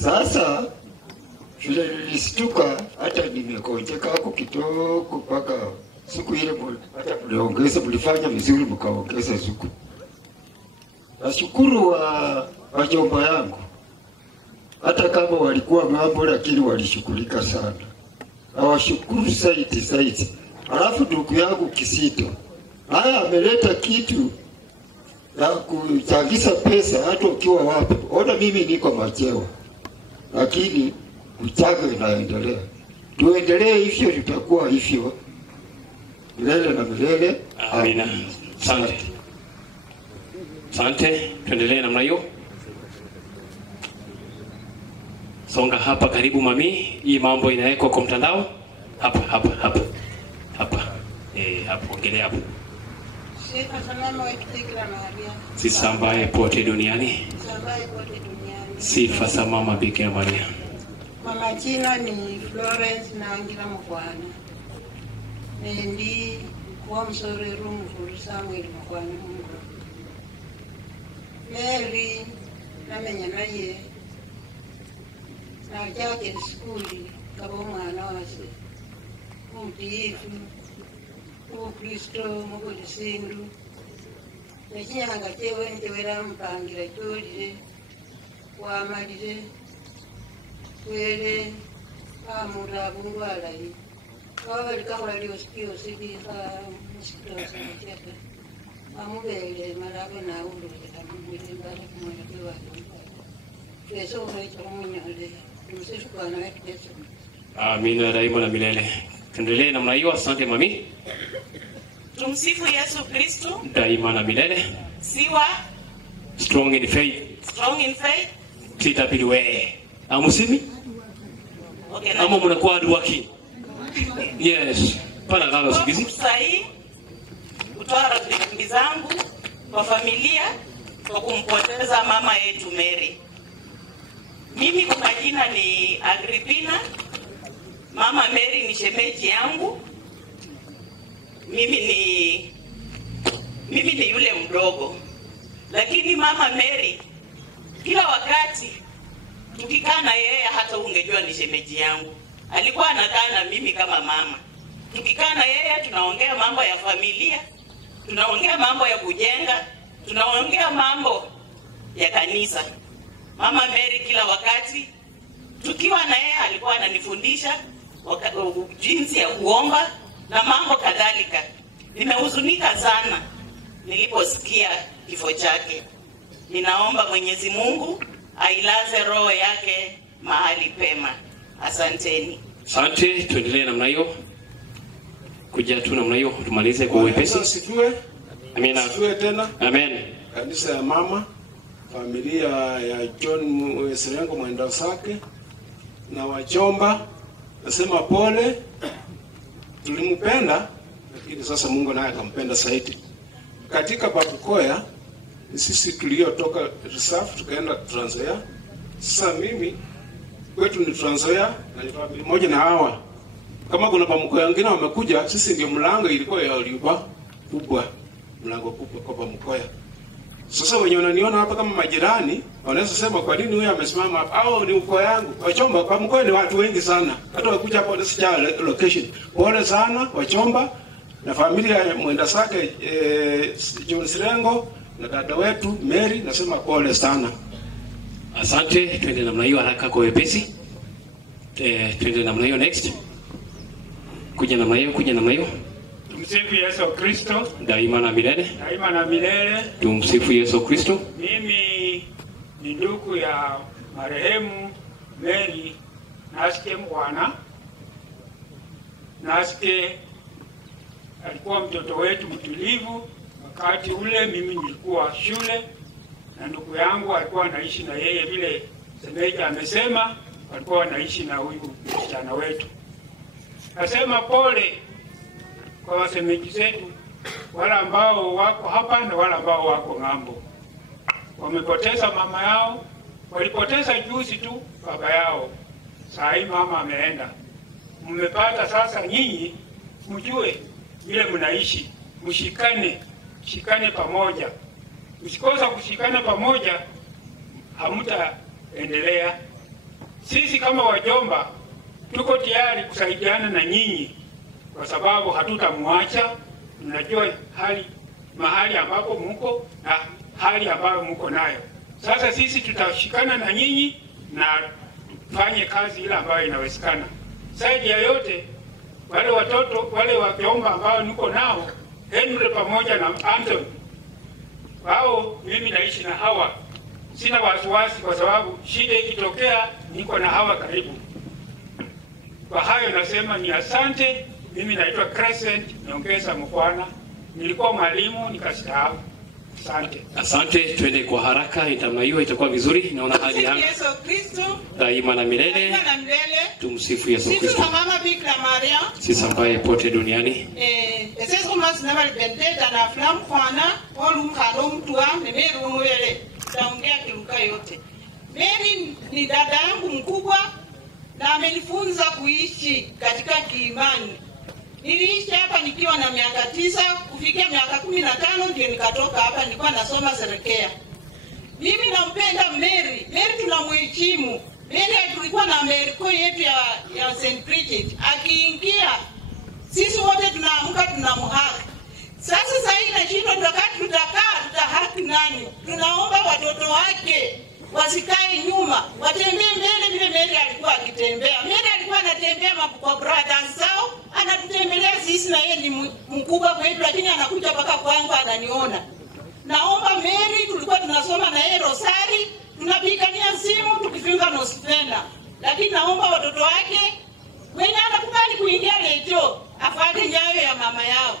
Sasa vile nilistuka hata nimekonjeka hapo kidogo mpaka siku ile hata mliongeza, mlifanya vizuri mkaongeza siku. Nashukuru wajomba yangu, hata kama walikuwa mambo lakini walishughulika sana. Na washukuru zaidi. Alafu ndugu yangu Kisito, haya ameleta kitu na kuchangisha pesa hata ukiwa wapi. Ona mimi niko Machewa, lakini kuchanga inaendelea. Tuendelee hivyo, tutakuwa hivyo milele na milele. Amina. Asante. Asante. Tuendelee namna hiyo. Songa hapa karibu mami. Hii mambo inawekwa kwa mtandao. Hapa. Hapo. Ongelea hapo. Sifa ambaye pote duniani. Sifa za mama Bikira Maria. Mama jina ni Florence Nangira Mukhwana. Nendi kwa msoreru mkuru Samuel Mukhwana Mungu. Mary namenya naye najake skuli kabo mwana wase umutiifu Kristo mugudi sindu nekinyanga kyewe ntewera mpangira kyolire wamalire were amura bungu alayi kawali kakola lyosikio sibiha musikitosakeka amubele malabe nawulule kamubile mbali kumwana kwewayo tweso umecha kumunyole tumsishukwana wetu Yesu. Amina daima na milele. Tuendelee namna hiyo. Asante mami. Tumsifu Yesu Kristo. Daima na milele. Siwa strong in faith. Strong in faith. Titapiliwe. Amusimi? Okay. Ama mnakuwa hard working. Yes. Pana kama sikizi. Sahi kutoa rambirambi zangu kwa familia kwa kumpoteza mama yetu Mary. Mimi kwa majina ni Agripina. Mama Mary ni shemeji yangu. Mimi ni yule mdogo. Lakini mama Mary kila wakati tukikaa na yeye hata ungejua ni shemeji yangu. Alikuwa anakaa na mimi kama mama. Tukikaa na yeye tunaongea mambo ya familia, tunaongea mambo ya kujenga, tunaongea mambo ya kanisa. Mama Mary kila wakati tukiwa na yeye alikuwa ananifundisha jinsi ya kuomba na mambo kadhalika. Nimehuzunika sana niliposikia kifo chake. Ninaomba Mwenyezi Mungu ailaze roho yake mahali pema. Asanteni. Asante. Tuendelee namna hiyo. Kuja tu namna hiyo tumalize kwa wepesi. Asifiwe. Amina. Asifiwe tena. Amen. Kanisa ya mama, familia ya John Sirengo mwenda zake na wajomba, nasema pole. Tulimpenda lakini sasa Mungu naye akampenda zaidi. Katika Babukoya sisi tuliotoka Reserve tukaenda Trans Nzoia. Sasa mimi kwetu ni Trans Nzoia na ni familia moja na hawa. Kama kuna Babukoya wengine wamekuja, sisi ndio mlango ilikuwa ya Liuba kubwa. Mlango kubwa kwa Babukoya. Sasa wenye wananiona hapa kama majirani wanaweza sema kwa nini huyu amesimama hapa, au ni ukoo yangu. Wachomba kwa mkoa ni watu wengi sana, hata wakuja hapo wanasikia location. Pole sana Wachomba na familia ya mwenda sake John Sirengo na dada wetu Mary, nasema pole sana. Asante, twende namna hiyo haraka kwa wepesi. Twende namna hiyo next. Kuja namna hiyo. Tumsifu Yesu Kristo. Daima na milele. Daima na milele. Tumsifu Yesu Kristo. Mimi ni ndugu ya marehemu Mary Nasike Mwana. Nasike alikuwa mtoto wetu mtulivu. Wakati ule mimi nilikuwa shule na ndugu yangu alikuwa anaishi na yeye, vile Semeja amesema alikuwa anaishi na huyu msichana wetu. Nasema pole kwa wasemeji zetu, wala ambao wako hapa na wala ambao wako ng'ambo. Wamepoteza mama yao, walipoteza juzi tu baba yao. Saa hii mama ameenda. Mmepata sasa nyinyi mjue vile mnaishi, mshikane pamoja. Msikosa kushikana pamoja hamtaendelea. Sisi kama Wajomba tuko tayari kusaidiana na nyinyi kwa sababu hatutamwacha. Tunajua mahali ambapo mko na hali ambayo mko nayo. Sasa sisi tutashikana na nyinyi na tufanye kazi ile ambayo inawezekana. Zaidi ya yote wale watoto wale Wajomba ambao niko nao, Henry pamoja na Anthony, wao mimi naishi na hawa. Sina wasiwasi kwa sababu shida ikitokea niko na hawa karibu. Kwa hayo nasema ni asante. Mimi naitwa Crescent Nyongesa Mkwana. Nilikuwa mwalimu nikastaafu. Asante, twende kwa haraka, namna hiyo itakuwa vizuri. Naona hali yangu. Yesu Kristo. Daima na milele. Tumsifu Yesu Kristo. Sisi mama Bikira Maria. Sisi ambaye pote duniani. Sisi kama sinabali bendeta na Flam Kwana, olumkalo mtua, Mary umwele. Taongea kiluka yote. Mary ni dada yangu mkubwa na amenifunza kuishi katika kiimani. Niliishi hapa nikiwa na miaka 9, kufikia miaka 15 ndio nikatoka hapa, nilikuwa nasoma Serekea. Mimi nampenda Mary. Mary tunamheshimu. Mary tulikuwa na Ameriko yetu ya St. Bridget. Akiingia sisi wote tunaamka tunamhaki. Sasa sasa na chino tutahaki nani? Tunaomba watoto wake wasikae nyuma, watembee mbele vile Mary alikuwa akitembea. Mary alikuwa anatembea kwa brothers zao, anatutembelea sisi na yeye ni mkubwa kwetu, lakini anakuja mpaka kwangu ananiona. Naomba Mary, tulikuwa tunasoma na yeye rosari, tunapigania simu tukifunga nosfena. Lakini naomba watoto wake wenye anakubali kuingia lejo afuate nyayo ya mama yao.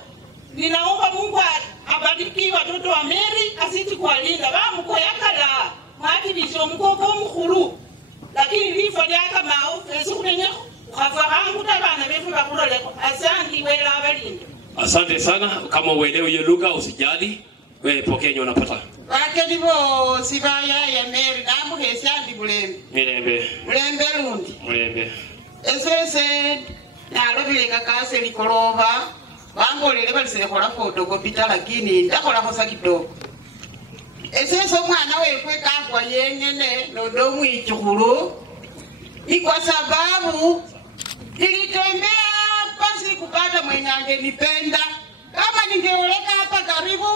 Ninaomba Mungu abariki watoto wa Mary, asiti kuwalinda. Mko yakala mwati bisho mkoko mkhulu. Lakini vifo lyaka mao Yesu kunenya ukafahamu tabana befu bakulole. Asante wela abalinde. Asante sana. Kama uelewe hiyo lugha usijali. Wewe pokea nyo unapata. Wake ndibo sibaya ya Mary namu hesiandi bulembe. Mirembe. Bulembe lundi. Mirembe. Esese nalobile kakase likoloba. Bangolele balisele kola photocopy lakini ndakola kosa kidogo. Esese mwana wekwe kakwa yengene nondo mwichukulu. Ni kwa sababu nilitembea pasi kupata mwenye angenipenda. Kama ningeoleka hapa karibu,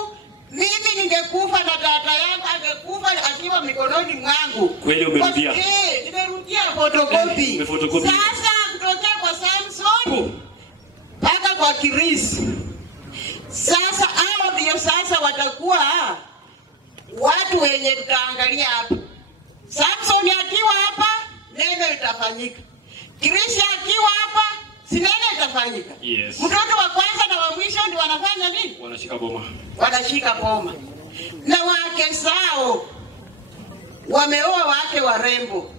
mimi ningekufa na tata yangu angekufa akiwa mikononi mwangu. Kweli umerudia? Nimerudia photocopy. Sasa kutokea kwa Samson mpaka kwa Kirisi. Sasa hao ndio sasa watakuwa watu wenye tutaangalia hapa. Samson akiwa hapa, neno litafanyika. Kirisi akiwa hapa, si neno itafanyika. Yes. Mtoto wa kwanza na wa mwisho ndio wanafanya nini? Wanashika boma. Wanashika boma. Na wake zao wameoa wake warembo.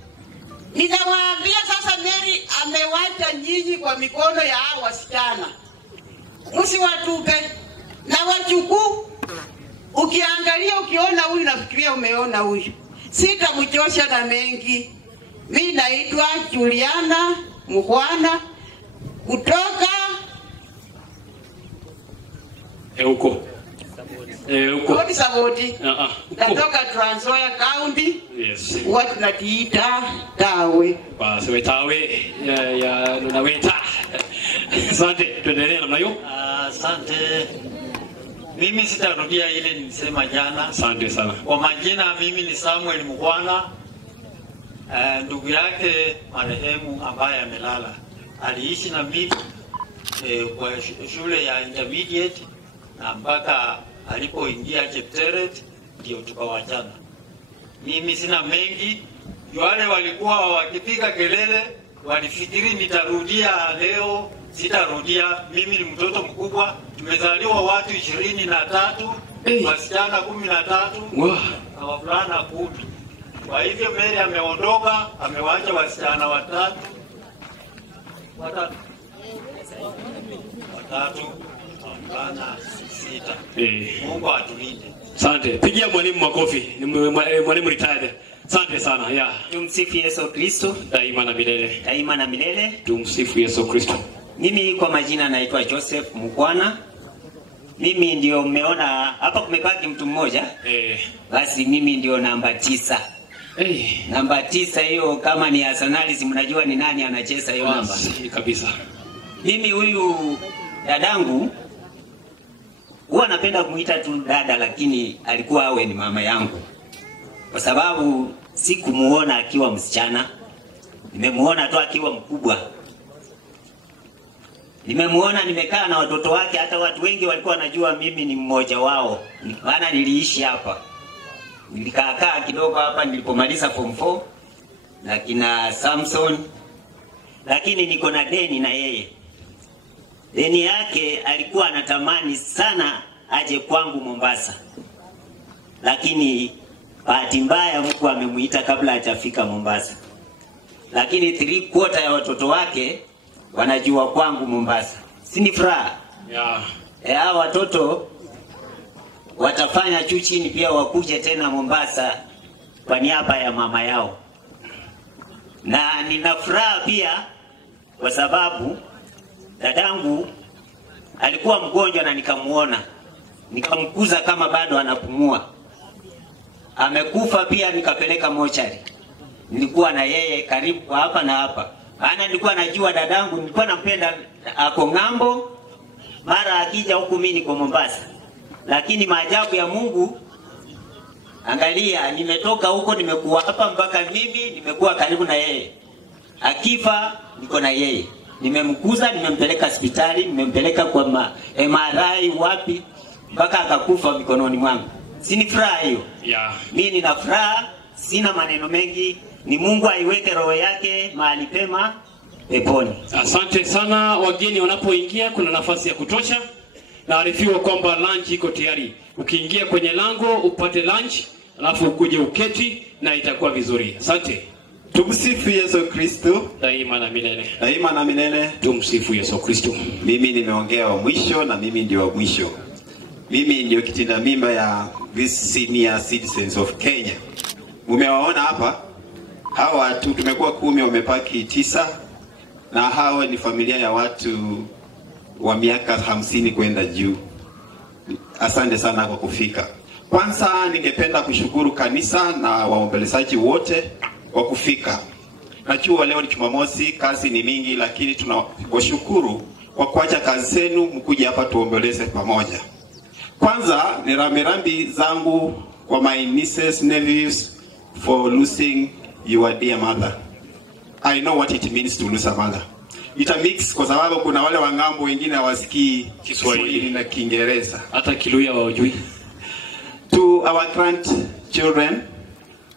Ninawaambia sasa Mary amewacha nyinyi kwa mikono ya hao wasichana. Msiwatupe na wachukuu. Ukiangalia ukiona huyu nafikiria umeona huyu. Sitamchosha na mengi. Mimi naitwa Juliana Mkwana kutoka huko Uko. Kodi Saboti. Natoka Trans Nzoia County. Yes. Huwa tunatiita Tawe. Basi we Tawe ya Nunaweta. Asante, tuendelee namna hiyo. Asante. Mimi sitarudia ile nilisema jana. Asante sana. Kwa majina mimi ni Samuel Mugwana. Ndugu yake marehemu ambaye amelala. Aliishi na mimi kwa shule ya intermediate na mpaka alipoingia Chepteret ndio tukawachana. Mimi sina mengi. Wale walikuwa wakipiga kelele walifikiri nitarudia leo. Sitarudia. Mimi ni mtoto mkubwa. Tumezaliwa watu 23, wasichana 13 na wavulana 10. Kwa hivyo Mary ameondoka, amewacha wasichana watatu, wavulana 6. Mungu atulinde. Asante. Pigia mwalimu makofi. Ni mwalimu retired. Asante sana. Ya. Tumsifu Yesu Kristo. Daima na milele. Daima na milele. Tumsifu Yesu Kristo. Mimi kwa majina naitwa Joseph Mugwana. Mimi ndio mmeona hapa kumebaki mtu mmoja. Basi mimi ndio namba 9. Namba 9 hiyo kama ni Arsenal mnajua ni nani anacheza hiyo namba. Kabisa. Mimi huyu dadangu huwa napenda kumuita tu dada, lakini alikuwa awe ni mama yangu. Kwa sababu sikumuona akiwa msichana. Nimemuona tu akiwa mkubwa. Nimemuona nimekaa na watoto wake, hata watu wengi walikuwa wanajua mimi ni mmoja wao. Maana niliishi hapa. Nilikaa kidogo hapa nilipomaliza form 4 na kina Samson. Lakini niko na deni na yeye. Deni yake alikuwa anatamani sana aje kwangu Mombasa. Lakini bahati mbaya Mungu amemuita kabla hajafika Mombasa. Lakini 3/4 ya watoto wake wanajua kwangu Mombasa. Si ni furaha? Hao watoto watafanya juu chini pia wakuje tena Mombasa kwa niaba ya mama yao. Na nina furaha pia kwa sababu dadangu alikuwa mgonjwa na nikamuona. Nikamkuza kama bado anapumua. Amekufa pia nikapeleka mochari. Nilikuwa na yeye karibu hapa na hapa. Maana nilikuwa najua dadangu, nilikuwa nampenda ako ng'ambo, mara akija huku mimi niko Mombasa. Lakini maajabu ya Mungu, angalia nimetoka huko nimekuwa hapa mpaka mimi nimekuwa karibu na yeye. Akifa niko na yeye. Nimemkuza, nimempeleka hospitali, nimempeleka kwa MRI wapi mpaka akakufa mikononi mwangu. Si ni furaha hiyo? Mimi nina furaha, sina maneno mengi. Ni Mungu aiweke roho yake mahali pema peponi. Asante sana. Wageni wanapoingia kuna nafasi ya kutosha. Naarifiwa kwamba lunch iko tayari. Ukiingia kwenye lango upate lunch, alafu ukuje uketi na itakuwa vizuri. Asante. Tumsifu Yesu Kristo. Daima na milele. Daima na milele. Tumsifu Yesu Kristo. Mimi nimeongea wa mwisho na mimi ndio wa mwisho. Mimi ndio kitinda mimba ya these senior citizens of Kenya. Umewaona hapa? Hawa watu tumekuwa 10 wamepaki 9 na hawa ni familia ya watu wa miaka 50 kwenda juu. Asante sana kwa kufika. Kwanza ningependa kushukuru kanisa na waombelezaji wote kwa kufika. Najua leo ni Jumamosi, kazi ni mingi, lakini tunawashukuru kwa kuacha kazi zenu mkuje hapa tuombeleze pamoja. Kwanza ni rambirambi zangu kwa my nieces, nephews for losing your dear mother. I know what it means to lose a mother. Ita mix kwa sababu kuna wale wangambo wengine hawasikii Kiswahili na Kiingereza. Hata Kiluya hawajui. To our grandchildren,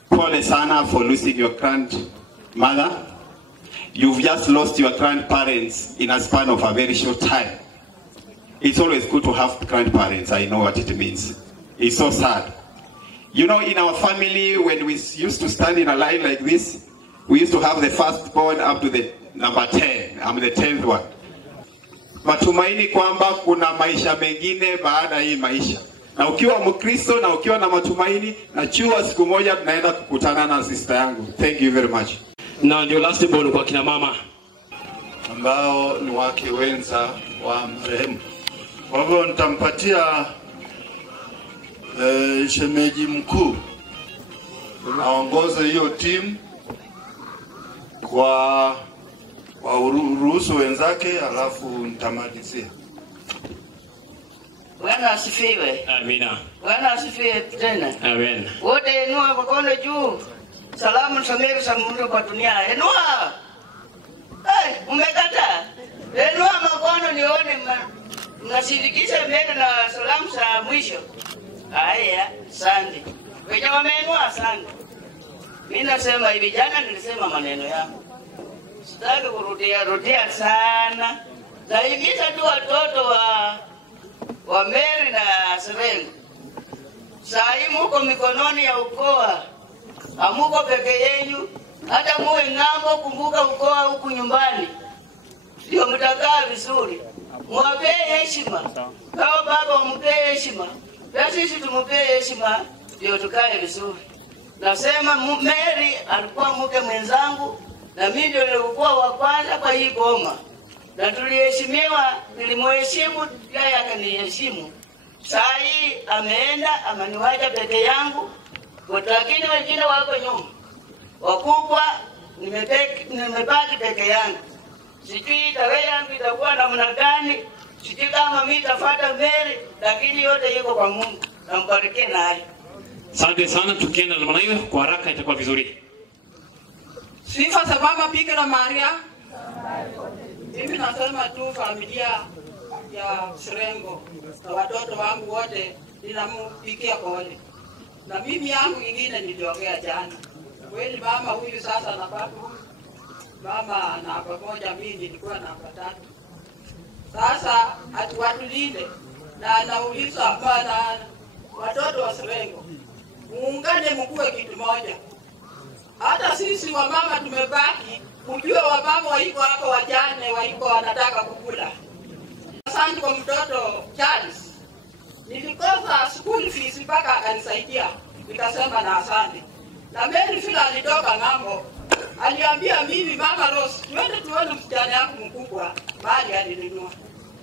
pole sana for losing your grandmother. You've just lost your grandparents in a span of a very short time. It's always good to have grandparents. I know what it means. It's so sad. You know, in our family, when we used to stand in a line like this, we used to have the firstborn up to the number 10. I'm the 10th one. Matumaini kwamba kuna maisha mengine baada hii maisha. Na ukiwa Mkristo na ukiwa na matumaini, najua siku moja tunaenda kukutana na sister yangu. Thank you very much. Na ndio last born kwa kina mama ambao ni wake wenza wa marehemu. Kwa hivyo nitampatia shemeji mkuu aongoze hiyo timu kwa uruhusu wenzake, alafu nitamalizia. Bwana asifiwe. Amina. Bwana asifiwe tena. Amen. Wote inua mkono juu. Salamu samiri samuri kwa dunia. Inua. Umekata. Inua mkono nione mnashirikisha mbele na salamu za mwisho. Haya, asante. Wewe wameinua asante. Mimi nasema hivi, jana nilisema maneno yangu. Sitaki kurudia sana. Naimiza tu watoto wa Mary na Serengo. Sai muko mikononi ya ukoa. Amuko peke yenu. Hata muwe ng'ambo, kumbuka ukoa huku nyumbani. Ndio mtakaa vizuri. Mwapee heshima. Kama baba mpee heshima. Na sisi tumupee heshima ndio tukae vizuri. Nasema Mary alikuwa mke mwenzangu na mimi ndio nilikuwa wa kwanza kwa hii boma. Na tuliheshimiwa, nilimheshimu, yeye akaniheshimu. Saa hii ameenda, ameniwacha peke yangu. Lakini wengine wako nyuma. Wakubwa nimebaki peke yangu. Sijui tarehe yangu itakuwa namna gani, sijui kama mimi nitafuata Mary, lakini yote yuko kwa Mungu. Namparikie naye. Asante sana, tukienda namna hiyo kwa haraka itakuwa vizuri. Sifa za Mama Bikira Maria. Mimi nasema tu familia ya Serengo na watoto wangu wote ninampikia pole. Na mimi yangu ingine niliongea jana. Kweli mama huyu sasa na babu. Mama na pamoja mimi nilikuwa namba 3. Sasa atuwatulinde na anauliza bana watoto wa Serengo. Muungane mkue kitu moja. Hata sisi wa mama tumebaki, kujua wa mama waiko hapa wajane waiko wanataka kukula. Asante kwa mtoto Charles. Nilikosa school fees mpaka akanisaidia. Nikasema na asante. Na Mary Fila alitoka ng'ambo. Aliambia mimi Mama Rose, twende tuone msichana yangu mkubwa, mali alinunua.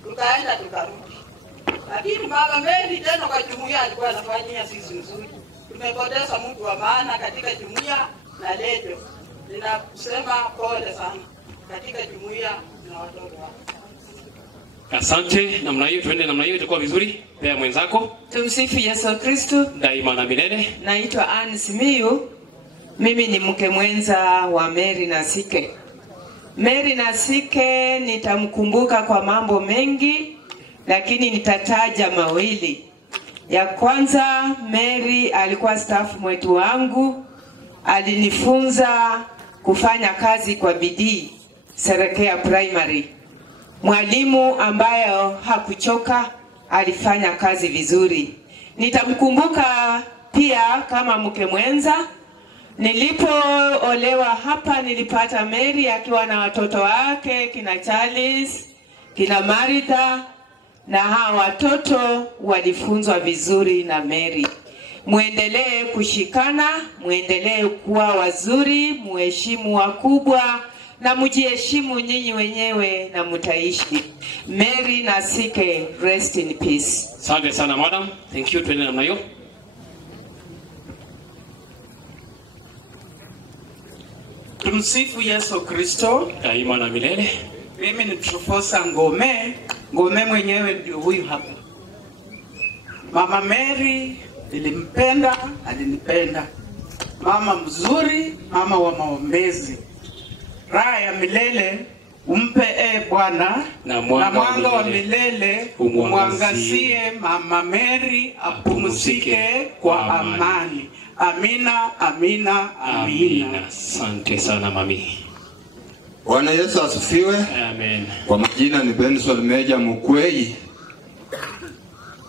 Tukaenda tukarudi. Lakini Mama Mary tena kwa jumuiya alikuwa anafanyia sisi nzuri. Tumepoteza mtu wa maana katika jumuiya na leo. Ninasema pole sana katika jumuiya na watoto wako. Asante, namna hiyo tuende namna hiyo itakuwa vizuri. Pea mwenzako. Tumsifu Yesu Kristo. Daima na milele. Naitwa Anne Simiyu. Mimi ni mke mwenza wa Mary Nasike. Mary Nasike nitamkumbuka kwa mambo mengi, lakini nitataja mawili. Ya kwanza, Mary alikuwa staff mwetu wangu. Alinifunza kufanya kazi kwa bidii Serekea Primary. Mwalimu ambayo hakuchoka, alifanya kazi vizuri. Nitamkumbuka pia kama mke mwenza. Nilipoolewa hapa nilipata Mary akiwa na watoto wake kina Charles, kina Marita, na hawa watoto walifunzwa vizuri na Mary. Muendelee kushikana, muendelee kuwa wazuri, muheshimu wakubwa na mjiheshimu nyinyi wenyewe na mtaishi. Mary Nasike, rest in peace. Asante sana madam. Thank you, tuende namna hiyo. Tumsifu Yesu Kristo. Daima na milele. Mimi ni Trufosa Ngome. Ngome mwenyewe ndio huyu hapa. Mama Mary nilimpenda, alinipenda. Mama mzuri, mama wa maombezi. Raha ya milele umpe Bwana, na mwanga wa milele umwangazie Mama Mary, apumzike kwa amani. Amina, amina, amina. Asante sana mami. Bwana Yesu asifiwe. Amen. Kwa majina ni Benson Meja Mukwei,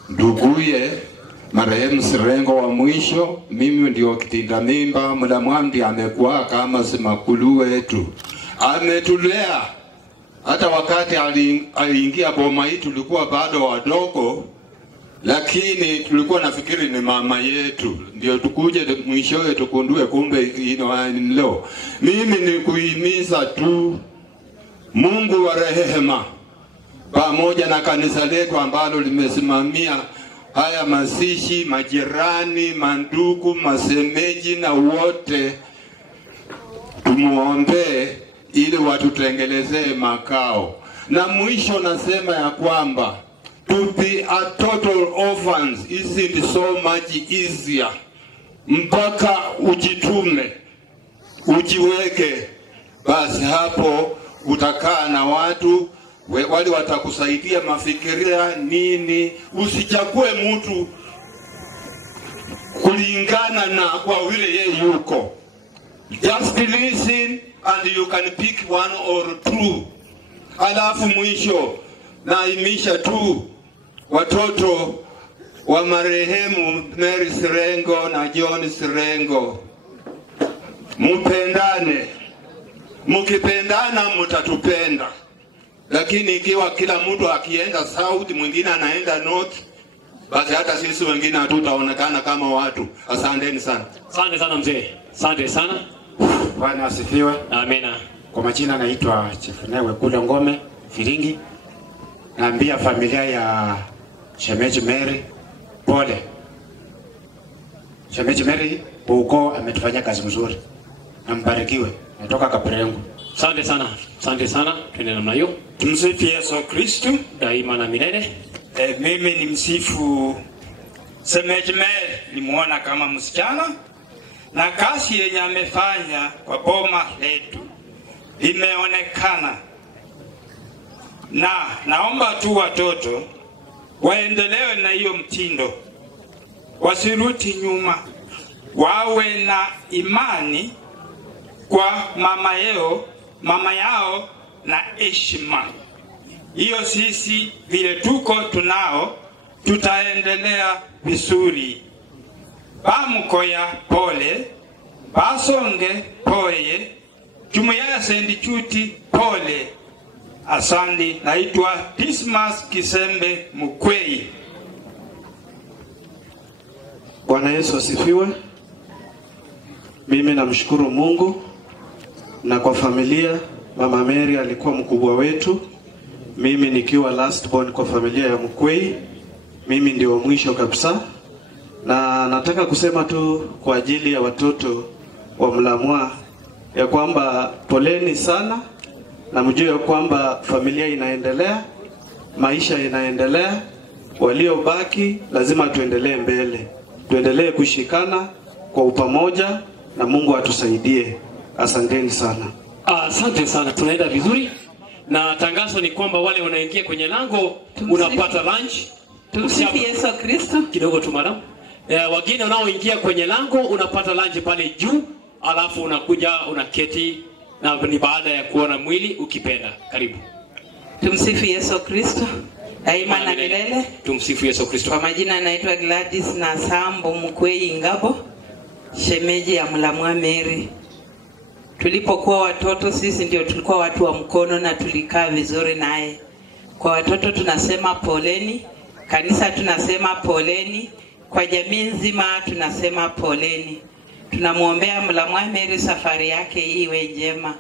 nduguye marehemu Serengo wa mwisho. Mimi ndio kitinda mimba, muda mwamdi amekuwa kama simakulu wetu. Ametulea hata wakati aliingia boma hii tulikuwa bado wadogo, lakini tulikuwa nafikiri ni mama yetu, ndio tukuje mwishowe tukundue kumbe leo. Mimi ni kuhimiza tu Mungu wa rehema pamoja na kanisa letu ambalo limesimamia haya mazishi, majirani, mandugu, masemeji na wote tumuombee ili watutengelezee makao. Na mwisho nasema ya kwamba to be a total orphans isn't so much easier. Mpaka ujitume, ujiweke, basi hapo utakaa na watu wale watakusaidia mafikiria nini. Usichague mtu kulingana na kwa vile yeye yuko. Just listen and you can pick one or two. Alafu mwisho naimisha tu watoto wa marehemu Mary Sirengo na John Sirengo, mupendane. Mukipendana mutatupenda. Lakini ikiwa kila mtu akienda south mwingine anaenda north, basi hata sisi wengine hatutaonekana kama watu. Asanteni sana. Asante sana mzee. Asante sana. Bwana asifiwe. Amina. Kwa majina naitwa Chifunewe Kule Ngome Firingi. Naambia familia ya Shemeji Mary pole. Shemeji Mary uko ametufanyia kazi mzuri. Nambarikiwe. Natoka Kaperengu. Asante sana. Asante sana. Twende namna hiyo. Tumsifu Yesu Kristo daima na milele. Mimi ni msifu Shemeji Mary, nimuona kama msichana na kazi yenye amefanya kwa boma letu imeonekana, na naomba tu watoto waendelee na hiyo mtindo, wasiruti nyuma, wawe na imani kwa mama yao na heshima. Hiyo sisi vile tuko tunao tutaendelea vizuri. Bamukoya pole, basonge pole, jumuiya ya St. Chuti pole. Asante. Naitwa Dismas Kisembe Mukwei. Bwana Yesu asifiwe. Mimi namshukuru Mungu na kwa familia. Mama Mary alikuwa mkubwa wetu. Mimi nikiwa last born kwa familia ya Mukwei. Mimi ndio mwisho kabisa. Na nataka kusema tu kwa ajili ya watoto wa Mlamwa ya kwamba poleni sana, na mjue kwamba familia inaendelea, maisha inaendelea. Waliobaki lazima tuendelee mbele. Tuendelee kushikana kwa upamoja na Mungu atusaidie. Asanteni sana. Asante sana. Tunaenda vizuri. Na tangazo ni kwamba wale wanaingia kwenye lango unapata lunch. Tumsifu Yesu Kristo. Kidogo tu madam. Wageni wanaoingia kwenye lango unapata lunch pale juu, alafu unakuja unaketi, na ni baada ya kuona mwili ukipenda. Karibu. Tumsifu Yesu Kristo daima na milele. Tumsifu Yesu Kristo. Kwa majina naitwa Gladys na Sambo Mukwei Ngabo, shemeji ya Mlamwa Mary. Tulipokuwa watoto sisi ndio tulikuwa watu wa mkono na tulikaa vizuri naye. Kwa watoto tunasema poleni, kanisa tunasema poleni, kwa jamii nzima tunasema poleni. Tunamuombea Mlamwa Mary safari yake iwe njema.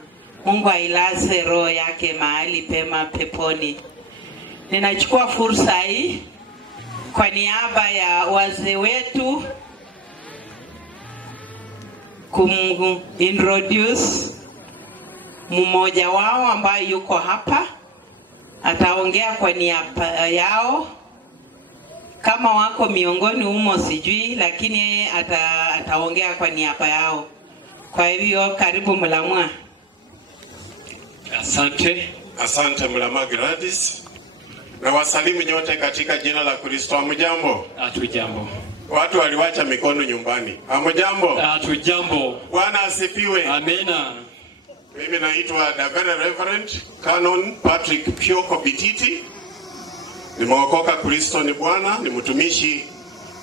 Mungu ailaze roho yake mahali pema peponi. Ninachukua fursa hii kwa niaba ya wazee wetu introduce mmoja wao ambaye yuko hapa. Ataongea kwa niaba yao. Kama wako miongoni humo sijui, lakini ataongea kwa niaba yao. Kwa hivyo karibu Mlamwa. Asante. Asante Mlamwa Gladys. Na wasalimu nyote katika jina la Kristo. Hamjambo? Hatujambo. Watu waliwacha mikono nyumbani. Hamjambo? Hatujambo. Bwana asifiwe. Amina. Mimi naitwa The Very Reverend Canon Patrick Pyoko Bititi. Nimeokoka, Kristo ni Bwana, ni mtumishi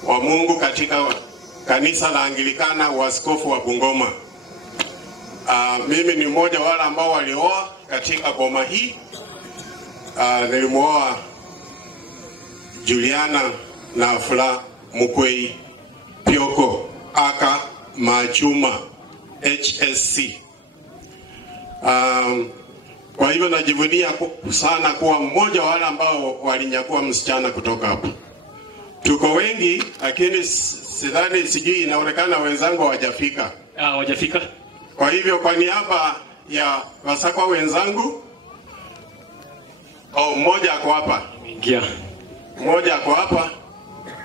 wa Mungu katika kanisa la Anglikana Uaskofu wa Bungoma. Mimi ni mmoja wale ambao walioa katika boma hii. Nilimuoa Juliana na Afla Mukwei Pyoko aka Machuma HSC. Kwa hivyo najivunia sana kuwa mmoja wa wale ambao walinyakua msichana kutoka hapa. tuko wengi, lakini sidhani, sijui, inaonekana wenzangu hawajafika. Hawajafika. Kwa hivyo kwa niaba ya Wasakwa wenzangu, mmoja ako hapa. Ingia. Mmoja ako hapa.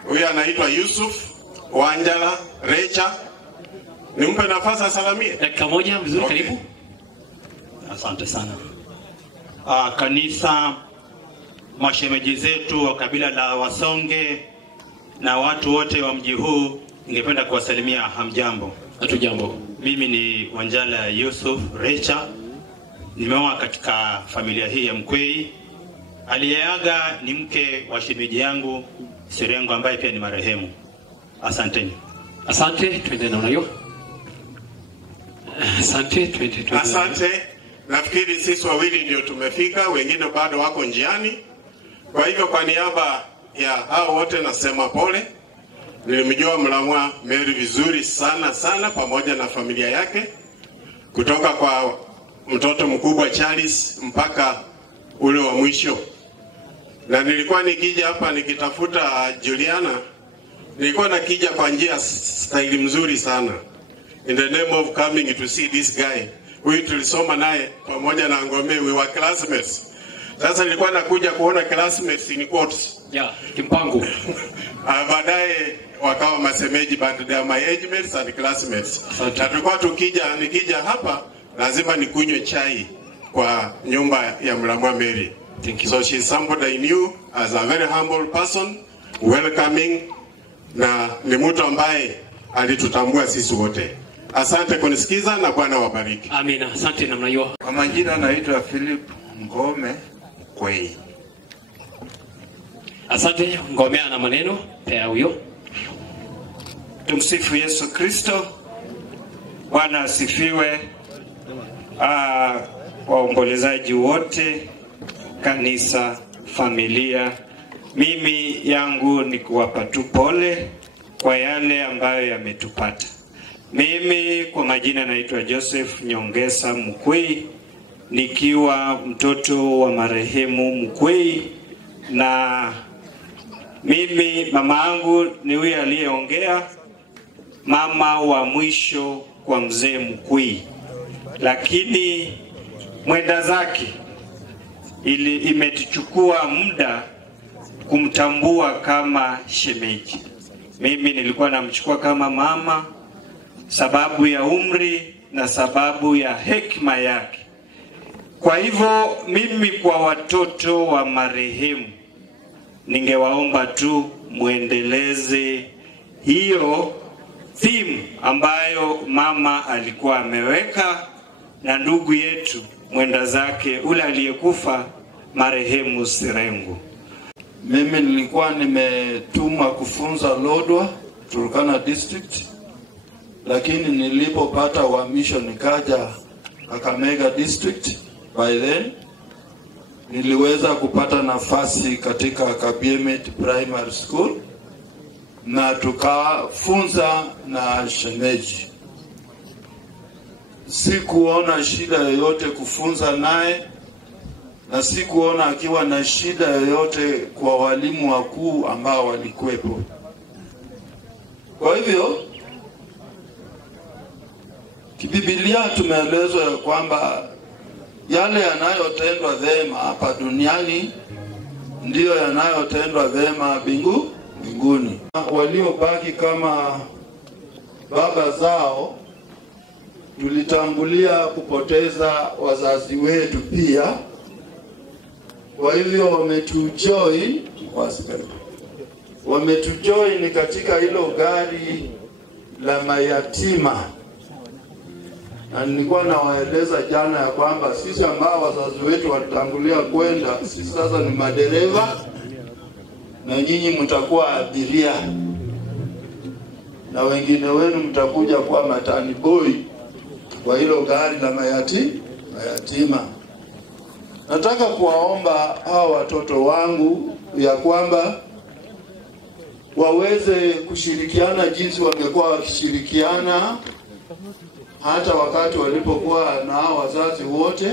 Huyu anaitwa Yusuf Wanjala Recha. Nimpe nafasi asalamie. Dakika moja, vizuri, okay. Karibu. Asante sana. Kanisa, mashemeji zetu wa kabila la Wasonge na watu wote wa mji huu, ningependa kuwasalimia hamjambo. Hatujambo. Mimi ni Wanjala Yusuf Recha. Nimeoa katika familia hii ya Mkwei. Aliyeaga ni mke wa shemeji yangu Sirengo ambaye pia ni marehemu. Asanteni. Asante, twende na hiyo. Asante, twende. Asante. Nafikiri sisi wawili ndio tumefika, wengine bado wako njiani. Kwa hivyo kwa niaba ya hao wote nasema pole. Nilimjua Mlamwa Mary vizuri sana sana, pamoja na familia yake, kutoka kwa mtoto mkubwa Charles mpaka ule wa mwisho. Na nilikuwa nikija hapa nikitafuta Juliana, nilikuwa nakija kwa njia style mzuri sana. In the name of coming to see this guy. Huyu tulisoma naye pamoja na Ngome, we were classmates. Sasa nilikuwa nakuja kuona classmates in quotes. Yeah, kimpango. Baadaye wakawa masemeji, but they are my age mates and classmates. Na tulikuwa nikija hapa lazima nikunywe chai kwa nyumba ya Mlamwa Mary. Thank you. So she's somebody I knew as a very humble person, welcoming, na ni mtu ambaye alitutambua sisi wote. Asante kunisikiza na Bwana wabariki. Amina. Asante namna hiyo. Kwa majina naitwa Philip Ngome Kwei. Asante. Ngome ana maneno pia huyo. Tumsifu Yesu Kristo. Bwana asifiwe. Waombolezaji wote, kanisa, familia, mimi yangu ni kuwapa tu pole kwa yale ambayo yametupata. Mimi kwa majina naitwa Joseph Nyongesa Mkwei, nikiwa mtoto wa marehemu Mkwei, na mimi mama yangu ni huyu aliyeongea, mama wa mwisho kwa mzee Mkwei, lakini mwenda zake imetuchukua muda kumtambua kama shemeji. Mimi nilikuwa namchukua kama mama sababu ya umri na sababu ya hekima yake. Kwa hivyo mimi kwa watoto wa marehemu ningewaomba tu muendeleze hiyo theme ambayo mama alikuwa ameweka, na ndugu yetu mwenda zake ule aliyekufa marehemu Sirengo. Mimi nilikuwa nimetumwa kufunza Lodwa, Turkana district, lakini nilipopata uhamisho nikaja Kakamega district. By then niliweza kupata nafasi katika Kapiemet Primary School na tukafunza na shemeji. Sikuona shida yoyote kufunza naye, na sikuona akiwa na shida yoyote kwa walimu wakuu ambao walikuwepo. Kwa hivyo kibibilia tumeelezwa ya kwamba yale yanayotendwa vema hapa duniani ndiyo yanayotendwa vema mbinguni. Waliobaki kama baba zao, tulitangulia kupoteza wazazi wetu pia. Kwa hivyo wametujoin katika hilo gari la mayatima. Na nilikuwa nawaeleza jana ya kwamba sisi ambao wazazi wetu walitangulia kwenda, sisi sasa ni madereva na nyinyi mtakuwa abiria, na wengine wenu mtakuja kuwa matani boy kwa hilo gari la mayatima. Nataka kuwaomba hawa watoto wangu ya kwamba waweze kushirikiana jinsi wangekuwa wakishirikiana hata wakati walipokuwa na wazazi wote,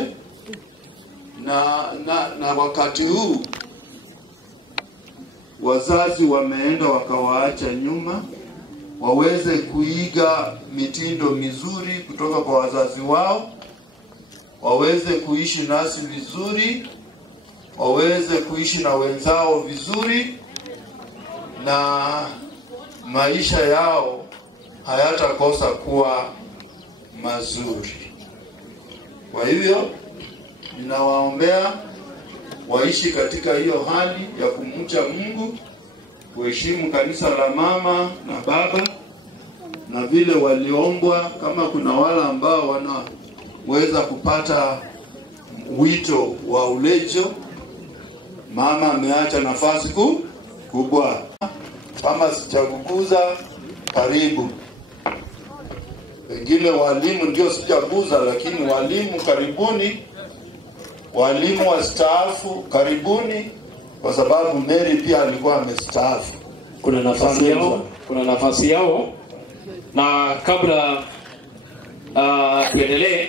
na wakati huu wazazi wameenda wakawaacha nyuma, waweze kuiga mitindo mizuri kutoka kwa wazazi wao, waweze kuishi nasi vizuri, waweze kuishi na wenzao vizuri, na maisha yao hayatakosa kuwa mazuri. Kwa hivyo ninawaombea waishi katika hiyo hali ya kumcha Mungu, kuheshimu kanisa la mama na baba, na vile waliombwa, kama kuna wale ambao wanaweza kupata wito wa ulejo, mama ameacha nafasi kubwa. Kama sijaguza, karibu. Wengine walimu ndio sijaguza, lakini walimu karibuni. Walimu wastaafu karibuni, kwa sababu Mary pia alikuwa amestaafu. Kuna nafasi yao, na kabla tuendelee,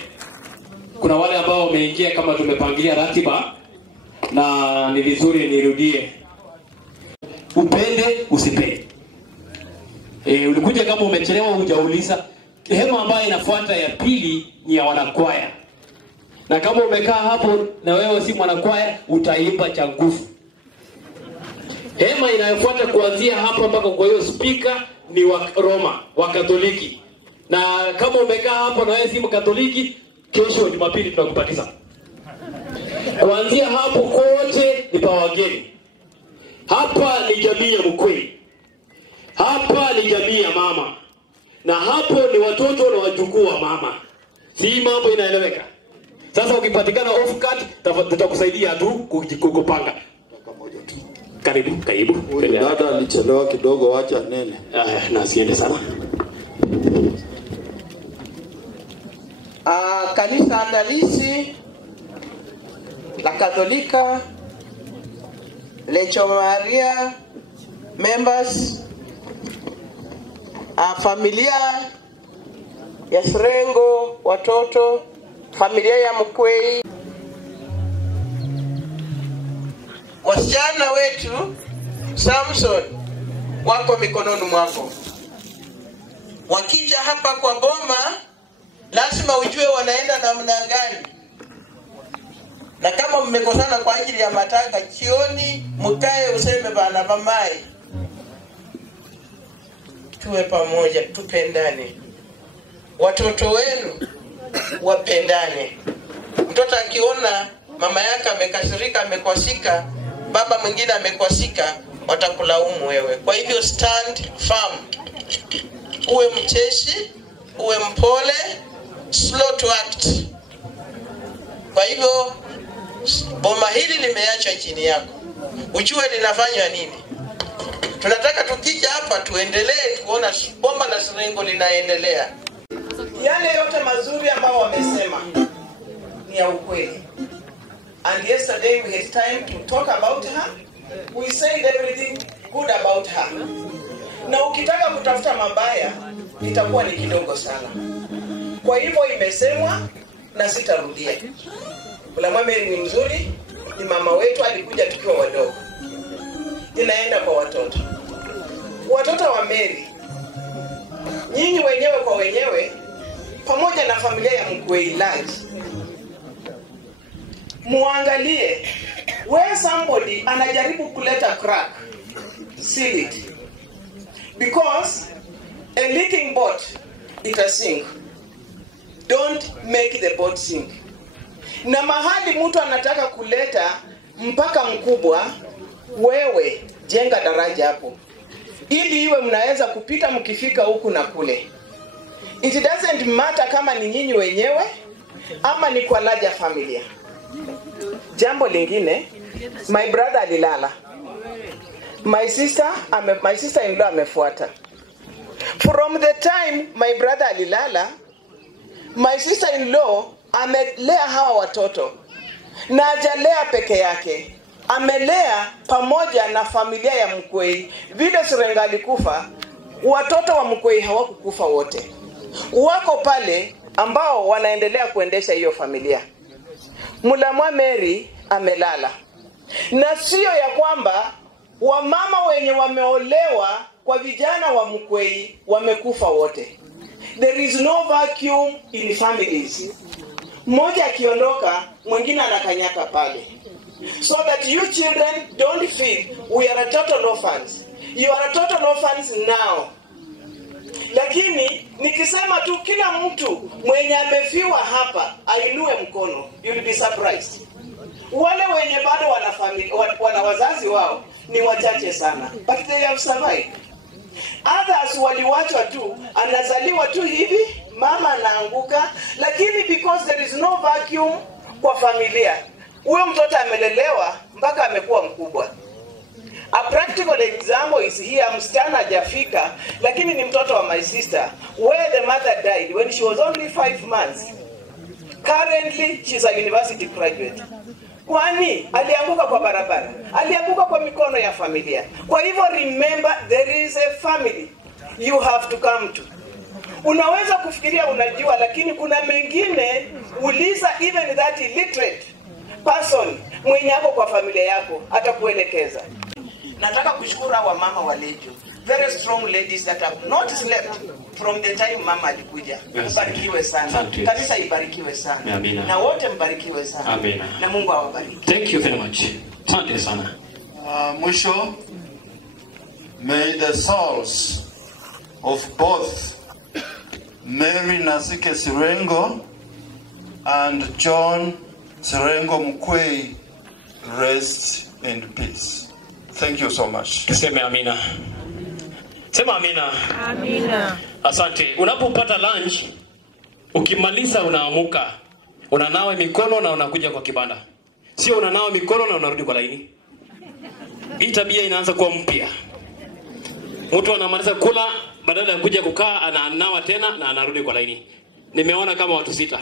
kuna wale ambao wameingia kama tumepangilia ratiba, na ni vizuri nirudie. Upende usipende. Ulikuja kama umechelewa hujauliza. Hema ambayo inafuata ya pili ni ya wanakwaya. Na kama umekaa hapo na wewe si mwanakwaya, utaimba cha nguvu. Hema inayofuata kuanzia hapo mpaka kwa hiyo speaker ni wa Roma, wa Katoliki. Na kama umekaa hapo na wewe si Mkatoliki, kesho Jumapili tunakupatiza. Kuanzia hapo kote ni pa wageni. Hapa ni jamii ya Mkwei. Hapa ni jamii ya mama. Na hapo ni watoto na wajukuu wa mama. Si mambo inaeleweka? Sasa ukipatikana off cut, tutakusaidia tu kukupanga. Karibu. Huyu dada alichelewa kidogo, wacha nene. Na siende sana. Kanisa andalisi la Katolika, Lecho Maria members, familia ya Sirengo, watoto, familia ya Mkwei, wasichana wetu Samson wako mikononi mwako. Wakija hapa kwa boma, lazima ujue wanaenda namna gani. Na kama mmekosana kwa ajili ya matanga, jioni mkae useme bana mamai, tuwe pamoja, tupendane. Watoto wenu wapendane. Mtoto akiona mama yake amekasirika, amekwasika, baba mwingine amekwasika, watakulaumu wewe. Kwa hivyo stand firm. Uwe mcheshi, uwe mpole, slow to act. Kwa hivyo boma hili limeachwa chini yako, ujue linafanywa nini. Tunataka tukija hapa tuendelee kuona boma la Sirengo linaendelea. Yale yote mazuri ambao wamesema ni ya ukweli. And yesterday we had time to talk about her. We said everything good about her. Na ukitaka kutafuta mabaya, itakuwa ni kidogo sana. Kwa hivyo imesemwa na sitarudia. Mama Mary ni mzuri, ni mama wetu, alikuja tukiwa wadogo. Inaenda kwa watoto. Watoto wa Mary, nyinyi wenyewe kwa wenyewe, pamoja na familia ya Mkwei large, muangalie where somebody anajaribu kuleta crack, seal it. Because a leaking boat, it'll sink. Don't make the boat sink. Na mahali mtu anataka kuleta mpaka mkubwa, wewe jenga daraja hapo, ili iwe mnaweza kupita mkifika huku na kule. It doesn't matter kama ni nyinyi wenyewe ama ni kwa larger familia. Jambo lingine, my brother alilala. My sister-in-law amefuata. From the time my brother alilala, my sister-in-law amelea hawa watoto. Na hajalea peke yake, amelea pamoja na familia ya Mkwei. Vile Sirengo alikufa, watoto wa Mkwei hawakukufa wote. Wako pale ambao wanaendelea kuendesha hiyo familia. Mulamwa Mary amelala. Na sio ya kwamba wamama wenye wameolewa kwa vijana wa Mkwei wamekufa wote. There is no vacuum in families. Mmoja akiondoka, mwingine anakanyaka pale. So that you children don't feel we are a total orphans. You are a total orphans now. Lakini nikisema tu kila mtu mwenye amefiwa hapa ainue mkono, you'll be surprised. Wale wenye bado wana wazazi wao ni wachache sana, but they have survived. Others waliwachwa tu, anazaliwa tu hivi, mama anaanguka, lakini because there is no vacuum kwa familia, huyo mtoto amelelewa mpaka amekuwa mkubwa. A practical example is here, msichana hajafika, lakini ni mtoto wa my sister, where the mother died when she was only 5 months. Currently, she's a university graduate. Kwani alianguka kwa barabara, alianguka kwa mikono ya familia. Kwa hivyo remember, there is a family you have to come to. Unaweza kufikiria unajua, lakini kuna mengine uliza even that illiterate person mwenye hapo kwa familia yako atakuelekeza. Nataka kushukuru wa mama wa Lejo, very strong ladies that have not slept from the time mama alikuja. Mbarikiwe sana. Kanisa ibarikiwe sana. Amina. Na wote mbarikiwe sana. Amina. Na Mungu awabariki. Thank you very much. Asante sana. Mwisho, may the souls of both Mary Nasike Sirengo and John Sirengo Mkwei rest in peace. Thank you so much. Sema amina. Sema amina. Amina. Asante. Unapopata lunch, ukimaliza unaamuka, unanawa mikono na unakuja kwa kibanda. Sio unanawa mikono na unarudi kwa laini. Hii tabia inaanza kuwa mpya. Mtu anamaliza kula, badala ya kuja kukaa ananawa tena na anarudi kwa laini. Nimeona kama watu 6.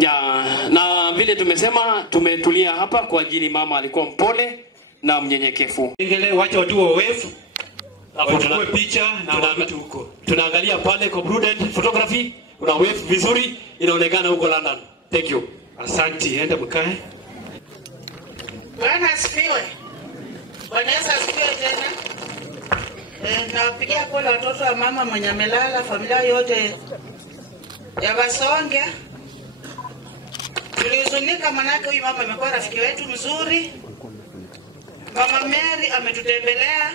Ya, na vile tumesema tumetulia hapa kwa ajili mama alikuwa mpole na mnyenyekevu. Ingele wacha watu wawefu. Wachukue picha na watu huko. Tunaangalia pale kwa Prudent Photography, una wave vizuri inaonekana huko London. Thank you. Asante, enda mkae. Bwana asifiwe. Bwana Yesu asifiwe tena. Nawapigia pole watoto wa mama mwenye amelala, familia yote ya Basonge. Tulihuzunika manake huyu mama amekuwa rafiki wetu mzuri. Mama Mary ametutembelea.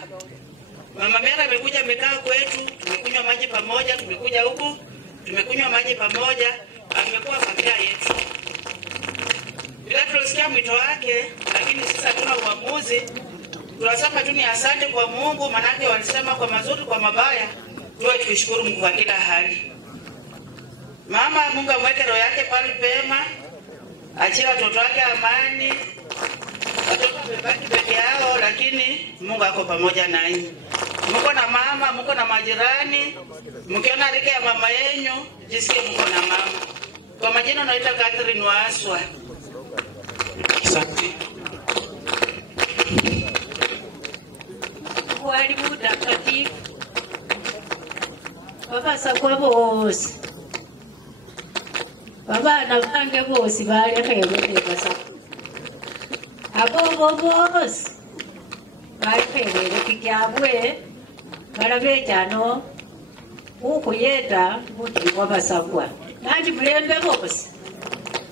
Mama Mary amekuja amekaa kwetu, tumekunywa maji pamoja, tumekuja huku, tumekunywa maji pamoja, amekuwa familia yetu. Bila tulisikia mwito wake, lakini sisi hatuna uamuzi. Tunasema tu ni asante kwa Mungu, manake walisema kwa mazuri kwa mabaya, tuwe tukishukuru Mungu kwa kila hali. Mama, Mungu amweke roho yake pale pema, achie watoto wake amani. Watoto wamebaki peke yao, lakini Mungu ako pamoja nanyi. Mko na mama, mko na majirani, mkiona rika ya mama yenyu, jisikie mko na mama. Kwa majina naitwa Catherine Waswa. Asante. Wali mutakatifu. Baba sakwa bose. Abana bange bose balekebere basako. Abo bose balekebere kikyabwe balabejano ukuyeta buti kwa basakwa. Nanti bulembe bose.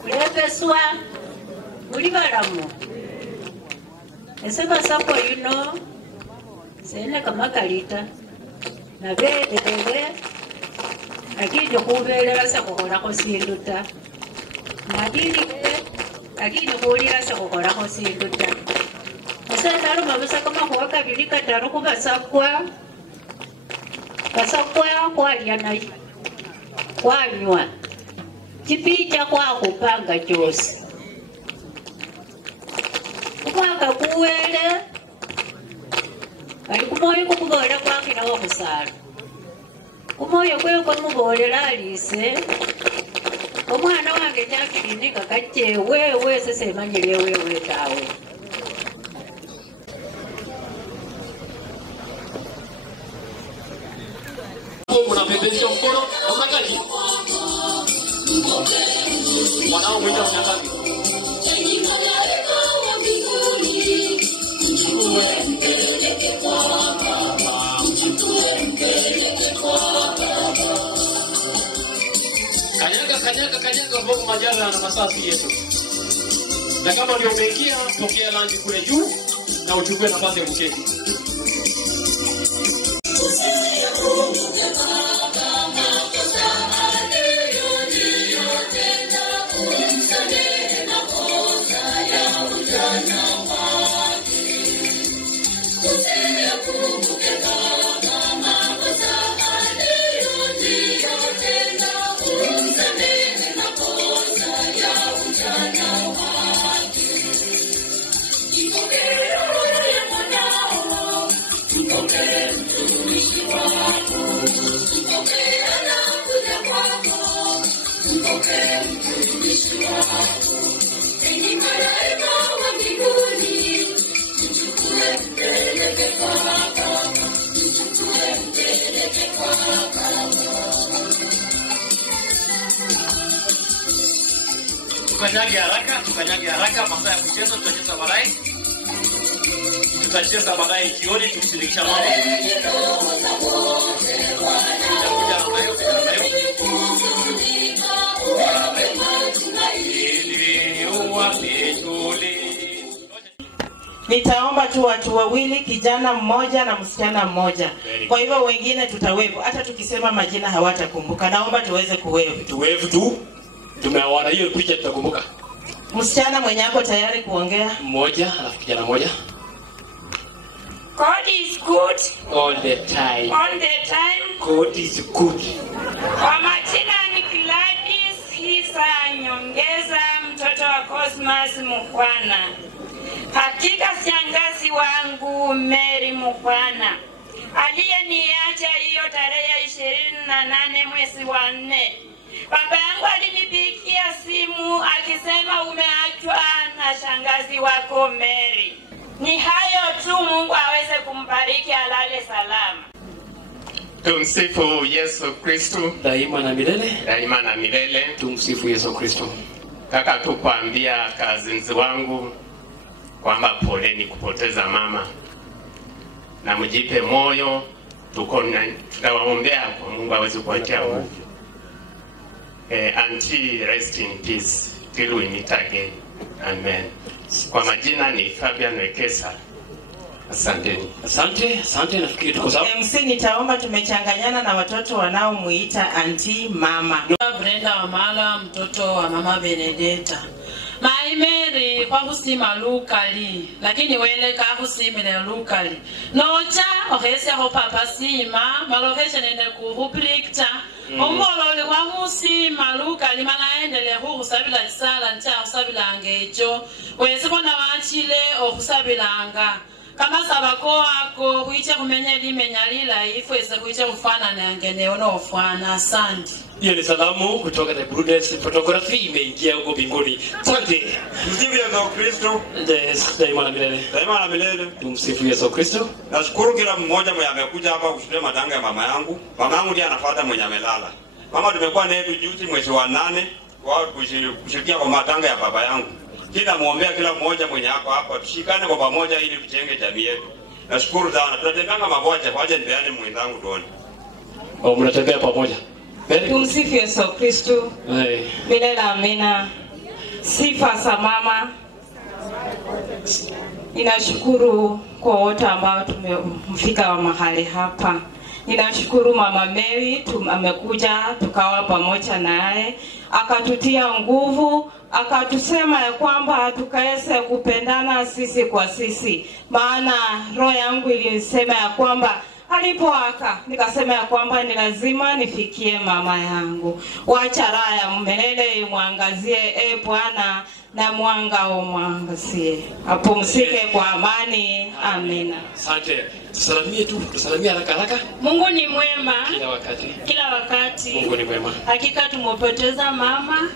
Bulembe swa buli balamu. Ese basakwa yuno sene kama kalita na bebe lakini kubeera sa kukola ko sinduta madini lakini kuulira sa kukola ko sinduta asata alo mabasa kama kuwaka bilika taro kubasakwa basakwa kwalya nayo kwanywa kipicha kwa kupanga chose kumwaka kuwele alikumoyo kukubola kwange nawo musala kumoyo kwe kwamubolela alise omwana wange kyakilinika kacye wewe sese manyile wewe tawe Unapendesha mkono unataka mwanao mwita unataka Tunacheza Bongo Majala na Masasi yetu. Na kama ndio umeingia, pokea lunch kule juu na uchukue nafasi ya kuketi. Tukanyage haraka masaa ya kucheza, tutacheza baadaye. Tutacheza baadaye jioni tukishirikisha mama. Nitaomba tu watu wawili, kijana mmoja na msichana mmoja. Kwa hivyo wengine tutawevu. Hata tukisema majina hawatakumbuka. Naomba tuweze kuwevu. Tuwevu tu. Tumeona hiyo picha tutakumbuka. Msichana mwenye hapo tayari kuongea. Mmoja, alafu kijana mmoja. God is good. All the time. All the time. God is good. Kwa majina ni Gladys Hisa Nyongeza, mtoto wa Cosmas Mukwana. Hakika shangazi wangu Mary Mukwana aliyeniacha hiyo tarehe 28 mwezi wa 4. Baba yangu alinipigia simu akisema umeachwa na shangazi wako Mary. Ni hayo tu, Mungu aweze kumbariki, alale salama. Tumsifu Yesu Kristo. Daima na milele. Daima na milele. Tumsifu Yesu Kristo. Kaka tukuambia kazinzi wangu kwamba poleni kupoteza mama. Na mjipe moyo, tutawaombea kwa Mungu aweze kuatia nguvu. Auntie, rest in peace till we meet again. Amen. Kwa majina ni Fabian Wekesa. Asanteni. Asante nafikiri tuko sawa. MC nitaomba, tumechanganyana na watoto wanaomuita auntie mama. Brenda Wamala, mtoto wa mama Benedetta. Mai Mary kwa kusima lukali, lakini wele ka kusimile lukali. Nocha ohese ho papa sima, malokesha nende kuhuplikta. Omolole kwa kusima lukali manaendele kusabila isala ncha kusabila angecho. Wese bona wachile okusabilanga. Kama sabako ako kuicha kumenya limenya lila ifweze kuicha kufana na ngene onofana. Asante. Hiyo ni salamu kutoka The Prudence Photography, imeingia huko mbinguni. Asante. Msifu Yesu Kristo. Yes, daima na milele. Daima na milele. Tumsifu Yesu Kristo. Nashukuru kila mmoja mwenye amekuja hapa kushuhudia matanga ya mama yangu. Mama yangu ndiye anafuata mwenye amelala. Mama tumekuwa naye juzi mwezi wa 8 kwa kushirikia kwa matanga ya baba yangu. Kila muombea kila mmoja mwenye hapa hapa, tushikane kwa pamoja ili tujenge jamii yetu. Nashukuru sana. Tunatenganga maboja, waje nipeane mwenzangu tuone. Mnatembea pamoja. Tumsifu Yesu Kristo. Milele amina. Sifa za mama. Ninashukuru kwa wote ambao tumefika mahali hapa. Ninashukuru Mama Mary amekuja tukawa pamoja naye, akatutia nguvu, akatusema ya kwamba tukaweze kupendana sisi kwa sisi. Maana roho yangu ilinisema ya kwamba alipoaka nikasema ya kwamba ni lazima nifikie mama yangu. Wacha raha ya milele mwangazie Bwana, na mwanga umwangazie. Apumzike kwa amani. Amina. Asante. Tusalamie tu, tusalamie haraka. Mungu ni mwema kila wakati. Mungu ni mwema. Hakika tumepoteza mama,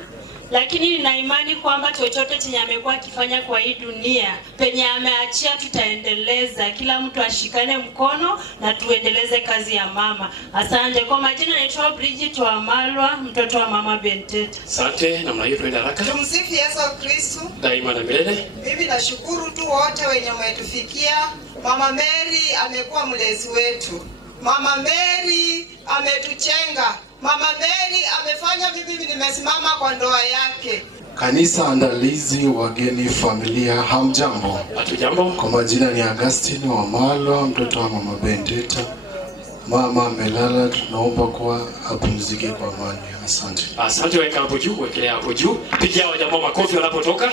lakini nina imani kwamba chochote chenye amekuwa akifanya kwa hii dunia, penye ameachia tutaendeleza. Kila mtu ashikane mkono na tuendeleze kazi ya mama. Asante. Kwa majina naitwa Bridget Wamalwa, mtoto wa mama Benedetta. Asante. Namna hiyo tuende haraka. Tumsifu Yesu Kristo. Daima na milele. Mimi nashukuru tu wote wenye mmetufikia. Mama Mary amekuwa mlezi wetu. Mama Mary ametuchenga Mama Mary amefanya mimi nimesimama kwa ndoa yake. Kanisa andalizi, wageni, familia, hamjambo? Hatujambo. Kwa majina ni Agustine Wamalwa, mtoto wa Mama Benedetta. Mama amelala, tunaomba kwa apumzike kwa amani. Asante. Asante, weka hapo juu, wekelea hapo juu. Pigia wajamaa makofi wanapotoka.